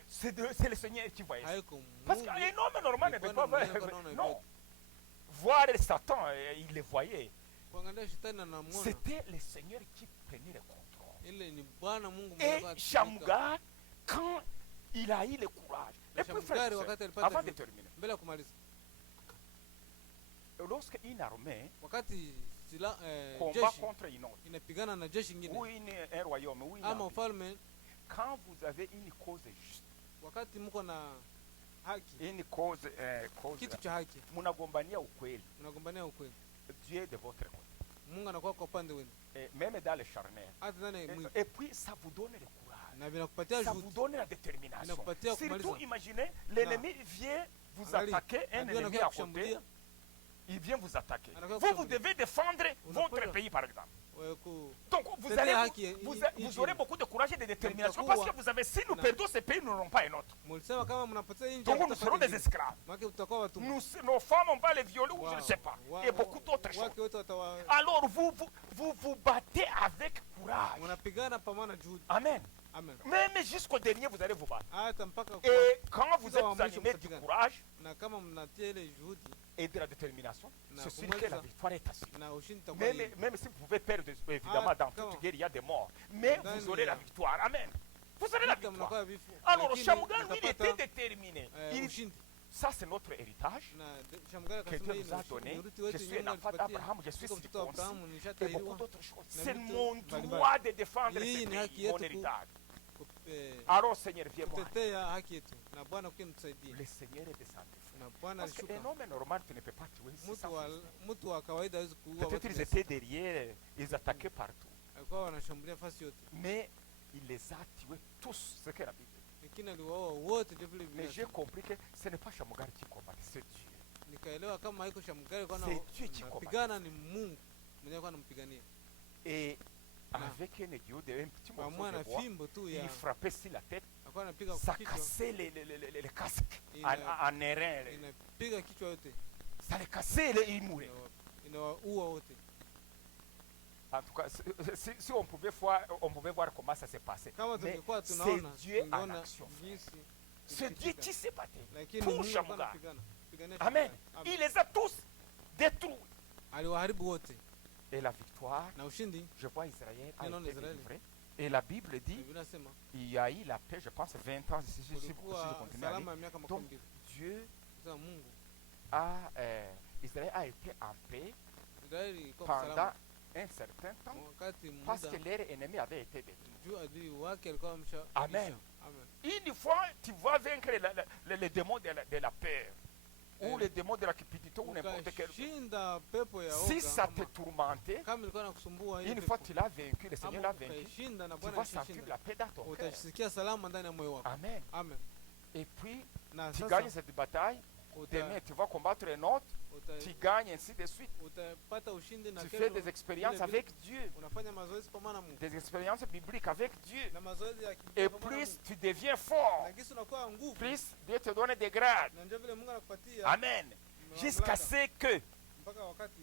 le Seigneur qui voyait ça. Haiko Parce Mungu. qu'un homme normal ne peut pas voir. Alikuwa anaona Non. vyote. Voir Satan, il le voyait. Kuangalia shetani anamuona. C'était le Seigneur qui prenait le contrôle. Ile ni Bwana Mungu Et mwenyewe. Shamugar, quand il a eu le courage, Na et puis frère, Shamgari wakati alipata avant de shuhuda. terminer, Mbele ya kumaliza. lorsqu'une armée Wakati combat jeshi contre une autre, inapigana na jeshi ingine ou un royaume, ou une ama empire, ufalme, quand vous avez une cause juste, wakati mko na haki, une cause, kitu cha haki, munagombania ukweli, unagombania ukweli, Dieu est de votre côté. Mungu anakuwa kwa upande wenu, Et même dans le charnel. hata ndani ya mwili, Et puis ça vous donne le courage. na vinakupatia Ça vous juhudi. donne la détermination. Inakupatia Surtout, kumaliza. imaginez, l'ennemi vient vous Angalia, attaquer, un adui ennemi anakuja à côté, kushambulia, il vient vous attaquer. Anakuja Vous, vous kushambulia. devez défendre votre Unapaswa- pays, par exemple. wewe ku- Donc, vous, Tetea allez, haki vous, ya- vous nchi aurez yenu. beaucoup de courage et de détermination mtakuwa- parce que vous avez, si nous na- perdons ce pays, nous n'aurons pas un autre. mulisema kama mnapotea nje Donc, nous mtapata serons des ingine. esclaves. Maana tutakuwa watumwa. Nos femmes, on va les violer ou je Wow. ne sais pas. Wa- Et beaucoup d'autres choses. wake wote watawa- Alors, vous battez avec courage. mnapigana pamoja na juhudi. Amen. Amen. Même jusqu'au dernier, vous allez vous battre. Hata mpaka Et quand vous Fika wa êtes mwisho animé du mtapigana. courage na kama mnatia ile juhudi et de la détermination, Na c'est sûr kumaliza. que la victoire est assurée. na ushindi utakuwa Même, ni- même si vous pouvez perdre, évidemment, Ah, dans comment? toute guerre, il y a des morts. Mais Dans vous aurez le- la victoire. Amen. Vous aurez la vita victoire. mnakuwa vifo. Alors, Lakini Shamugar, lui, il mtapata, était déterminé. Il, ushindi. Ça, c'est notre héritage na Shamgari que akasema Dieu hii nous a ni donné. urithi Je wetu suis Mungu un enfant alitupatia. d'Abraham, je suis Niko mtoto wa circoncis Abrahamu, et beaucoup nishatahiriwa. d'autres choses. Na C'est vitu mon mbalimbali. droit de défendre Hii ce ni pays, haki mon yetu héritage. ku- Alors, Seigneur, viens-moi. kutetea haki yetu, na Bwana kuja mtusaidie. Le Seigneur est descendu. Na Bwana Parce qu'un alishuka. homme normal, tu ne peux pas tuer. C'est ça. Mtu wa kawaida hawezi kuua Peut-être watu ils mia étaient sita. derrière, ils attaquaient partout. Alikuwa wanashambulia fasi yote, Mais il les a tués tous, ce que la Bible dit. lakini aliwaua wote. Ndio vile Mais j'ai Biblia compris que ce n'est pas Shamugari qui combat, c'est Dieu. nikaelewa kama haiko Shamgari kwa C'est Dieu qui napigana, ni Mungu mwenyewe kwa anampigania. Et Na avec un aiguillon de un petit morceau pamoja de na bois, fimbo tu il ya frappait sur la tête, alikuwa anapiga ça kichwa, cassait les casques Ina- en airain. inapiga kichwa yote, Ça les cassait et ils mouraient. inawaua wote. En tout cas, si on pouvait voir comment ça s'est passé. Kama Mais tungekuwa c'est tunaona Dieu en tungeona action. jinsi C'est Dieu ilipitika. qui s'est battu Lakini pour Mungu alikuwa Shamgar. anapigana, pigania Amen. Shamgari. Il les a tous détruits. Aliwaharibu wote, Et la victoire, na ushindi je vois Israël a Neno été Israeli. délivré. Et la Bible dit, Biblia inasema il y a eu la paix, je pense 20 ans, si je kulikuwa continue à lire. salama ya miaka makumi Donc, mbili. Dieu Sasa Mungu Israël a été en paix Israeli ilikuwa pendant salama un certain temps wakati parce muda que leur ennemi avait été détruit. juu adui wake alikuwa amesha. Amen. Amen. Une fois, tu vas vaincre les démons de la peur ou les démons de la cupidité ou n'importe quel. Ukashinda pepo ya Si oga, ça kama- te tourmentait, kama ilikuwa nakusumbua hiyo une fois pepo, tu l'as vaincu, le Seigneur ama l'a vaincu, ukaishinda na tu Bwana vas sentir alishashinda, la paix dans ton cœur. utasikia salama ndani ya moyo wako. Amen. Amen. Et puis, Na tu sasa gagnes cette bataille, demain tu vas combattre un autre, tu uta- gagnes ainsi de suite. utapata ushindi na Tu kesho fais des expériences vile vile avec Dieu, unafanya mazoezi pamoja na Mungu, des expériences bibliques avec Dieu. na mazoezi ya Biblia Et pamoja na plus Mungu. tu deviens fort, Na kisi unakuwa nguvu, plus Dieu te donne des grades. na ndio vile Mungu anakupatia Amen. Jusqu'à ce que mpaka wakati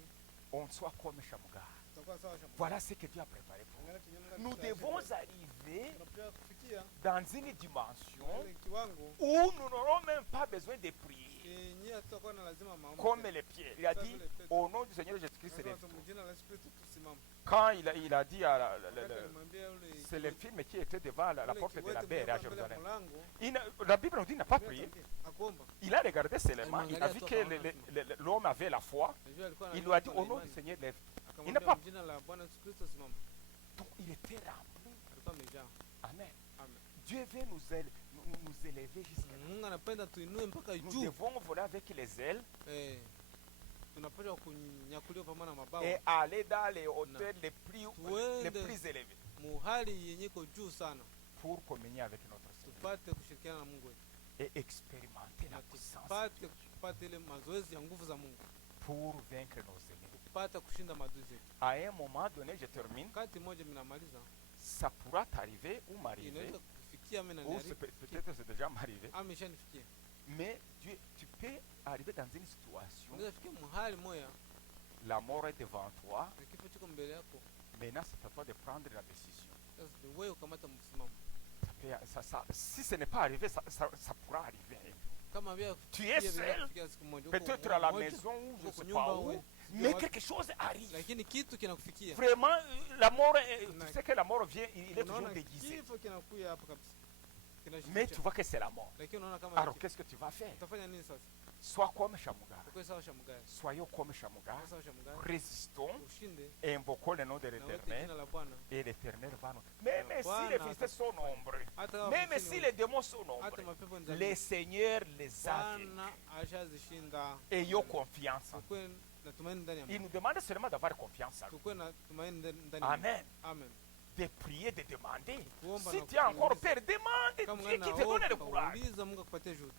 on soit comme Shamgar. utakuwa sawa Shamgari. Voilà ce que Dieu a préparé pour nous. Angalia chenye Mungu Nous anatutayarisha. devons arriver Tunapaswa kufikia dans une dimension kile kiwango où nous n'aurons même pas besoin de prier. yenye hatutakuwa na lazima maombi. Comme les pierres. Il a dit au nom du Seigneur Jésus-Christ, Sasa lève-toi. tumjina la Yesu Kristo tusimame. Quand il a dit à Wakati alimwambia yule c'est le film qui était devant la yule porte de la kiwete mer à mbele ya Jérusalem. mlango, La Bible nous dit qu'il n'a pas prié. akuomba. Il a regardé seulement. Il a vu que l'homme avait la foi. Najua alikuwa Il lui a dit anajua au nom na du imani. Seigneur, lève. Akamwambia pas- mjina la Bwana Yesu Kristo simama. Donc il était rempli. Alikuwa amejaa. Amen. Amen. Dieu veut nous élever jusqu'à là. Mungu anapenda tuinue mpaka Nous juu. devons voler avec les ailes Tunapaswa kunyakuliwa pamoja na mabawa. et aller dans les hauteurs les Tuende. plus élevées Muhali yenye iko juu sana. pour communier avec notre Seigneur Tupate kushirikiana na Mungu wetu. et expérimenter la Na puissance tupate kupata ile mazoezi ya nguvu za Mungu. pour vaincre nos ennemis. Kupata kushinda maadui zetu. À un moment donné, je termine, Wakati mmoja mnamaliza, ça pourra t'arriver ou m'arriver, inaweza kufikia mimi na ou niaribu. peut-être c'est déjà m'arrivé, Ama ishanifikia. mais Dieu, tu peux arriver dans une situation, Unaweza fikia mahali moya la mort est devant toi, na kifo chiko mbele yako. maintenant c'est à toi de prendre la décision. Sasa ni wewe ukamata msimamo. Si ce n'est pas arrivé, ça pourra arriver. Kama vile Tu es seul, siku moja. peut-être à la maison ou je ne sais pas où, mais quelque chose arrive. Lakini kitu kinakufikia. Vraiment, la mort, Na- tu sais que la mort vient, il est toujours Unaona déguisé. kifo kinakuja hapa kabisa. Mais tu vois que c'est la mort. Lakini unaona kama Alors hiki. qu'est-ce que tu vas faire? Utafanya nini sasa? Sois comme Shamgar. Ukwe sawa Shamgari. Soyons comme Shamgar. Ukwe sawa Shamgari. Résistons Ushinde et invoquons le nom de na wote l'Éternel. jina la Bwana. Et l'Éternel va nous. Même si Bwana les Philistins sont nombreux, Hata kama même Wafilisti si ni les démons sont hata nombreux, mapepo ni le zaidi. Seigneur les a vaincus. Bwana ashazishinda. Ayons confiance en Tukue na tumaini ndani ya Il Mungu. nous demande seulement d'avoir confiance en lui. Tukue na tumaini ndani ya Mungu. Amen. Amen. De prier, de demander. Kuomba Si na tu as encore kuuliza. peur, demande Kama Dieu qui te unaona donne le hofu, courage. uliza Mungu akupatie juhudi.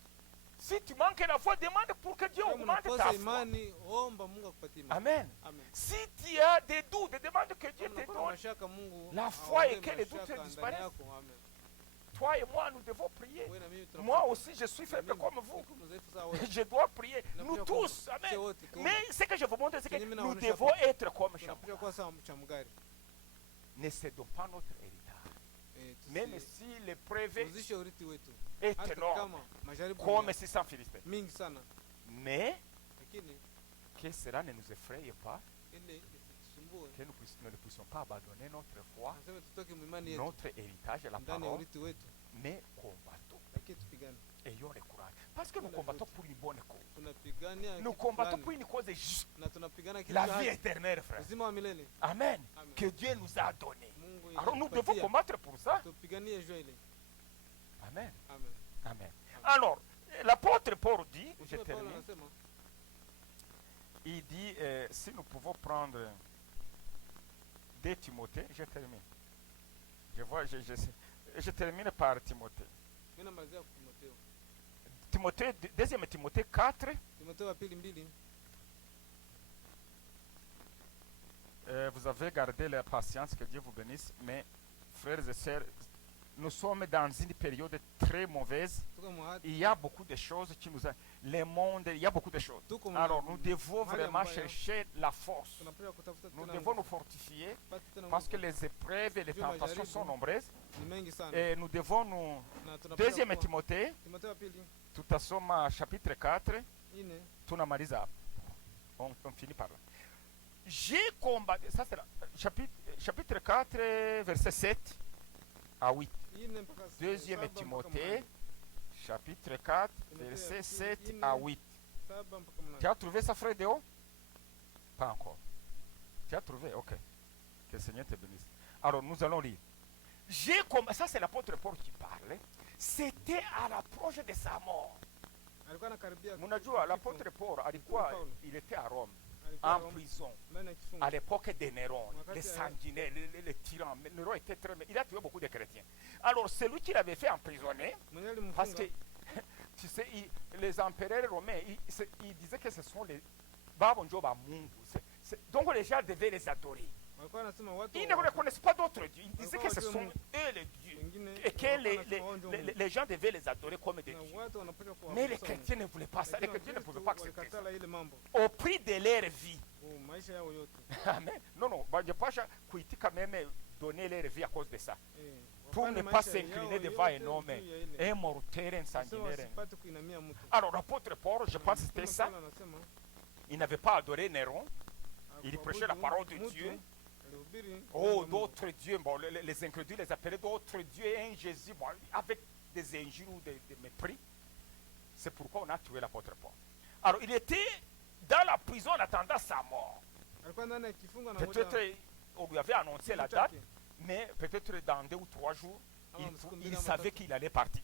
Si tu manques la foi, demande pour que Dieu Kama augmente ta unakosa foi. imani, omba Mungu akupatie imani. Amen. Amen. Si tu as des doutes, demande que Dieu Kama te unakuwa na donne. mashaka, Mungu La foi aondoe et que les doutes mashaka ndani disparaissent. yako. Amen. Toi et moi, nous devons prier. Wewe na mimi tunapaswa Moi aussi, je suis faible mimi comme vous. niko mdhaifu sawa wewe. Je dois prier. Tunapaswa Nous kuomba. tous. Sisi Amen. wote tuombe. Mais ce que je vous montre, c'est que Kenye mimi nous naonyesha devons hapa. être comme Tunapaswa Shamgar. kuwa sawa Shamgari. Ne cédons pas notre héritage. Même si l'épreuve Tuzishe urithi wetu. est Hata énorme, kama majaribu comme ni 600 Philistins. mingi sana, Mais lakini que cela ne nous effraie pas, ile isitusumbue. que nous ne puissions pas abandonner notre foi, Nasema tutoke mwimani yetu notre héritage, la ndani ya parole, urithi wetu mais combattons. lakini tupigane. Ayons le courage. Parce que nous combattons pour une bonne cause. Tunapigania Nous kitu combattons fulani. pour une cause juste. Na tunapigana kitu La cha vie haki. éternelle, frère. Uzima wa milele. Amen. Amen. Que Dieu nous a donné. Mungu Alors nous inatupatia. devons combattre pour ça. Tupiganie jua ile. Amen. Amen. Amen. Alors, l'apôtre Paul dit, je Mtume Paulo termine, anasema il dit, si nous pouvons prendre 2 Timothée, je termine. Je termine par Timothée. mimi namalizia Timotheo. Timothée, 2 Timothée 4, Timotheo wa pili 2. vous avez gardé la patience, que Dieu vous bénisse, mais frères et sœurs, nous sommes dans une période très mauvaise. Tuko mahali Il y a beaucoup de choses qui nous... Le monde, il y a beaucoup de choses. tuko Alors nous devons mahali vraiment ambayo chercher la force. tunapenda kutafuta Nous tena devons nous nguvu. fortifier Tupate tena parce que nguvu. les épreuves et les Ndio tentations majaribu. sont nombreuses. Ni mengi sana. Et nous devons nous... Na tunapenda 2 kuwa- Timothée, Timotheo wa pili tutasoma chapitre 4, 4. tunamaliza hapo. On finit par là. J'ai combattu, ça c'est chapitre 4, verset 7 à 8. 4 mpaka 2 7 Timothée, chapitre 4, verset 7 à 8. mpaka 8. Tu as trouvé ça, frère Déo? Pas encore. Tu as trouvé? Ok. Que le Seigneur te bénisse. Alors, nous allons lire. Ça, c'est l'apôtre Paul qui parle. C'était à l'approche de sa mort. Alikuwa anakaribia. Munajua, l'apôtre Paul, alikuwa, il était à Rome, Alikuwa en Roma, prison, ndani ya kifungo. à l'époque de Néron, Wakati les ya- sanguinaires, les tyrans. Mais Néron était très... Il a tué beaucoup de chrétiens. Alors, celui qui l'avait fait emprisonner, Mwenye alimfunga. parce que, tu sais, les empereurs romains, ils disaient que ce sont les... Babonjoba Mungu. Donc les gens devaient les adorer. Walikuwa wanasema watu Ils ne reconnaissent pas d'autres dieux. Ils disaient que ce Walikuwa sont wajua eux les dieux. wengine Et que walikuwa wanasema wao ndio Mungu. les gens devaient les adorer comme des Na dieux. watu wanapaswa kuabudu Mais les Mungu. chrétiens ne voulaient pas ça. Les Lakini chrétiens ne Wakristo pouvaient pas accepter ça. walikatala ile mambo. Au prix de leur vie. Maisha yao yote. Amen. Non, je pense qu'il quand même donner leur vie à cause de ça. Pour Wafanye ne pas maisha yao s'incliner devant un yote homme, juu ya ile. un mortel, un Sasa sanguinaire. wasipate kuinamia mtu. Alors l'apôtre Paul, je pense que c'était Mtume ça. Paulo anasema, Il n'avait pas adoré Néron. Il hakuabudu prêchait la parole de mtu, Dieu. alihubiri Oh, neno la Mungu. d'autres dieux, bon, les incrédules les appelaient d'autres dieux, un Jésus, bon, avec des injures ou des mépris. C'est pourquoi on a tué l'apôtre Paul. Alors, il était dans la prison en attendant sa mort. Alikuwa ndani ya kifungo na Peut-être on lui avait annoncé la date, mais peut-être dans 2 ou 3 jours, il savait qu'il allait partir.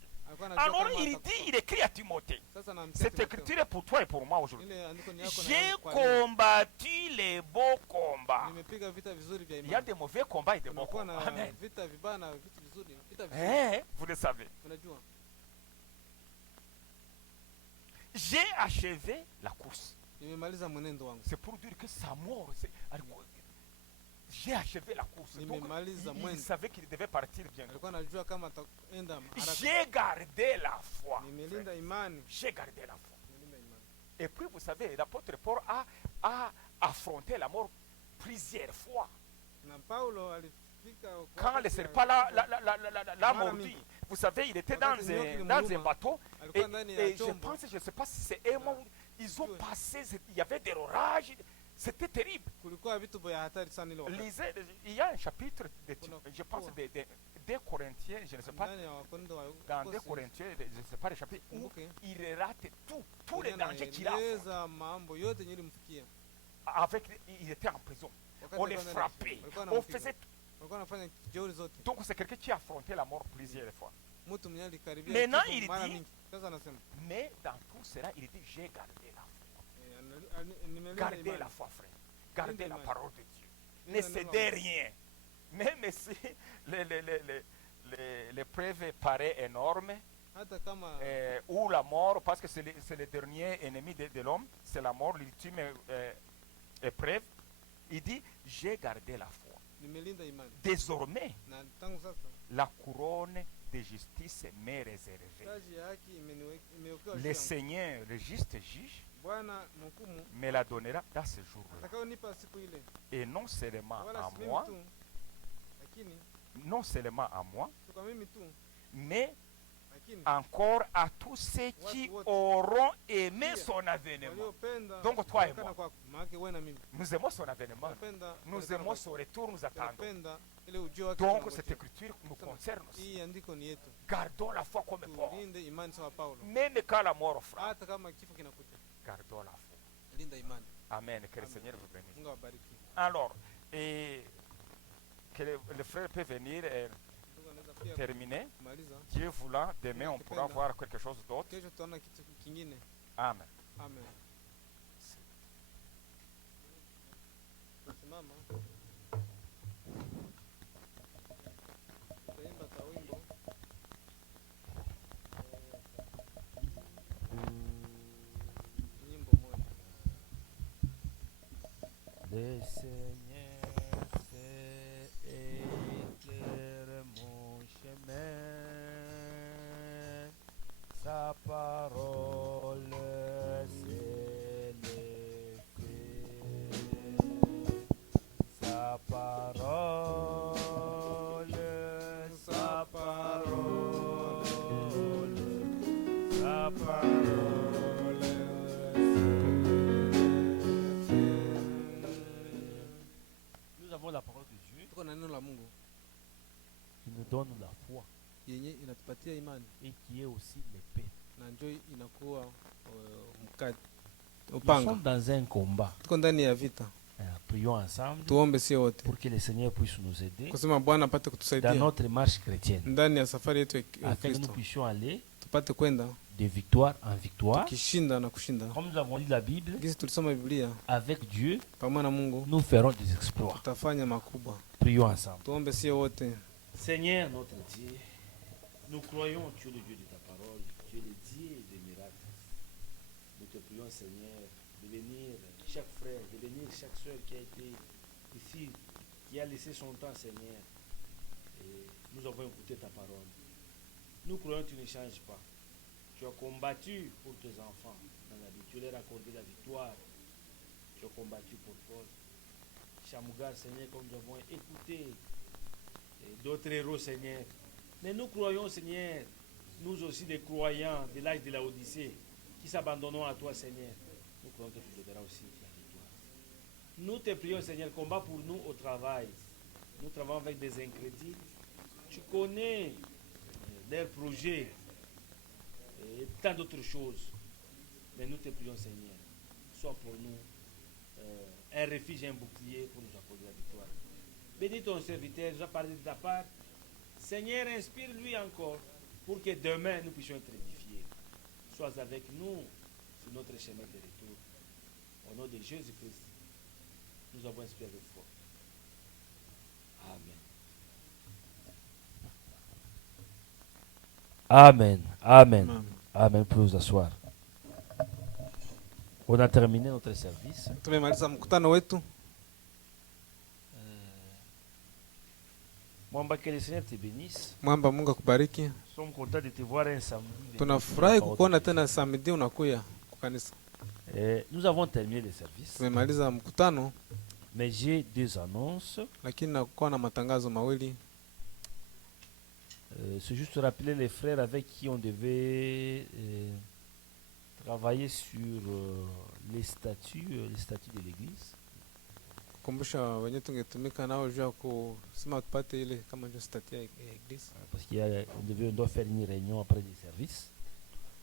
Alors, il écrit à Timothée. Cette écriture est pour toi et pour moi aujourd'hui. J'ai combattu les beaux combats. Il y a des mauvais combats et des bons combats. Amen. Vous le savez. J'ai achevé la course. C'est pour dire que sa mort, j'ai achevé la course. Donc, il savait qu'il devait partir bientôt. J'ai gardé la foi. J'ai gardé la foi. Et puis, vous savez, l'apôtre Paul a affronté la mort plusieurs fois. Quand le serpent l'a mordu, vous savez, il était dans un bateau. Et je pense, je ne sais pas si c'est un moment où ils ont passé, il y avait des orages. C'était terrible. Lisez, il y a un chapitre, je pense, des Corinthiens, je ne sais pas, dans 2 Corinthiens, je ne sais pas, les chapitres, où il rate tous les dangers qu'il a. Il était en prison. On les frappait. On faisait tout. Donc c'est quelqu'un qui a affronté la mort plusieurs fois. Maintenant il dit, mais dans tout cela, il dit, j'ai gardé la foi. Gardez la foi, frère. Gardez la parole de Dieu. Ne cédez rien. Même si l'épreuve paraît énorme, ou la mort, parce que c'est le dernier ennemi de l'homme, c'est la mort, l'ultime épreuve, il dit, j'ai gardé la foi. Désormais, la couronne de justice m'est réservée. Le Seigneur, le juste juge, me la donnera dans ce jour-là. Et non seulement à moi, mais encore à tous ceux qui auront aimé son avènement. Donc toi et moi, nous aimons son avènement. Nous aimons son retour, nous attendons. Donc cette écriture nous concerne aussi. Gardons la foi comme Paul. Même quand la mort frappe, gardons la foi. Amen. Que le Seigneur vous bénisse. Alors, que le frère peut venir et terminer. Dieu voulant, demain on pourra voir quelque chose d'autre. Amen. Amen. Le Seigneur fait éclairer mon chemin, sa parole c'est l'effet, sa parole, sa parole, sa parole. La parole de Dieu qui nous donne la foi et qui est aussi l'épée. Nous sommes dans un combat. Prions ensemble pour que le Seigneur puisse nous aider dans notre marche chrétienne, afin que nous puissions aller de victoire en victoire. Comme nous avons lu la Bible, avec Dieu, nous ferons des exploits. Prions ensemble. Seigneur notre Dieu, nous croyons tu es le Dieu de ta parole, tu es le Dieu des miracles. Nous te prions, Seigneur, de bénir chaque frère, de bénir chaque soeur qui a été ici, qui a laissé son temps, Seigneur. Et nous avons écouté ta parole. Nous croyons que tu ne changes pas. Tu as combattu pour tes enfants dans la vie. Tu leur as accordé la victoire. Tu as combattu pour Paul. Chamougar, Seigneur, comme nous avons écouté d'autres héros, Seigneur. Mais nous croyons, Seigneur, nous aussi des croyants de l'âge de la Odyssée, qui s'abandonnons à toi, Seigneur. Nous croyons que tu donneras aussi la victoire. Nous te prions, Seigneur, combat pour nous au travail. Nous travaillons avec des incrédules. Tu connais leurs projets et tant d'autres choses. Mais nous te prions, Seigneur, sois pour nous un refuge et un bouclier pour nous accorder la victoire. Bénis ton serviteur, je vais parler de ta part. Seigneur, inspire-lui encore pour que demain nous puissions être édifiés. Sois avec nous sur notre chemin de retour. Au nom de Jésus-Christ, nous avons espéré avec foi. Amen. Amen. Amen. Amen. Pour vous asseoir. On a terminé notre service. Mwamba, que le Seigneur te bénisse. Mwamba, Mungu akubariki. Nous sommes contents de te voir un samedi. Tunafurahi kukuona tena samedi unakuya kukanisa. Nous avons terminé le service. Tumemaliza mkutano. Mais j'ai deux annonces. Lakini nakuwa na matangazo mawili. C'est juste rappeler les frères avec qui on devait travailler sur les statuts de l'église. Kumbusha wenye tungetumika nao juu ya kusema tupate ile kama ndio statut ya église. Parce qu'on doit faire une réunion après le service.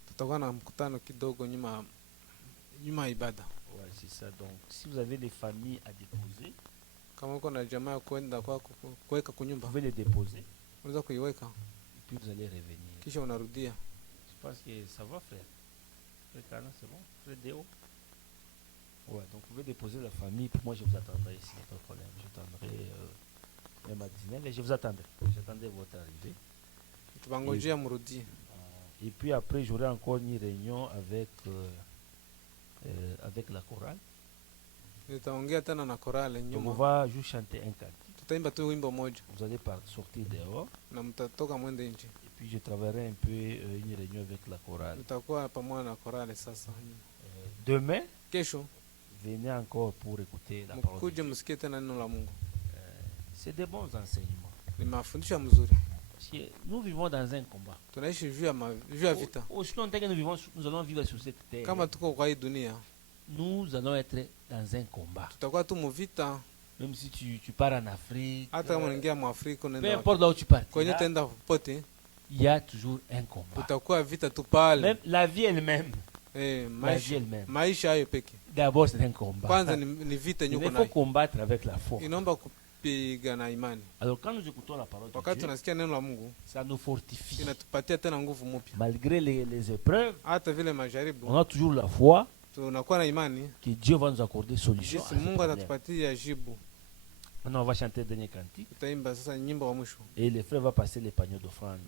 Tutakuwa na mkutano kidogo nyuma ibada. Ouais, c'est ça. Donc si vous avez des familles à déposer, kama uko na jamaa kwenda kwa kuweka kunyumba, vous pouvez les déposer. Unaweza kuiweka. Et puis vous allez revenir. Kisha unarudia. Je pense que ça va, frère. Frère Kana, c'est bon. Frère Déo. Ouais, donc vous pouvez déposer la famille. Puis moi, je vous attendrai ici, pas de problème. Je attendrai même à 19 et je vous attendrai. J'attendrai votre arrivée. Et puis après, j'aurai encore une réunion avec la chorale. Donc on va juste chanter un cantique. Vous allez sortir dehors. Et puis je travaillerai un peu une réunion avec la chorale. Demain, venez encore pour écouter la parole de Dieu. C'est des bons enseignements. Nous vivons dans un combat. Aussi longtemps que nous allons vivre sur cette terre, nous allons être dans un combat. Même si tu pars en Afrique, peu importe là où tu partiras, il y a toujours un combat. Même la vie elle-même. D'abord c'est un combat. Il faut combattre avec la foi. Alors quand nous écoutons la parole de Dieu, ça nous fortifie. Malgré les épreuves, on a toujours la foi que Dieu va nous accorder solution. Maintenant on va chanter le dernier cantique et les frères vont passer les paniers d'offrande.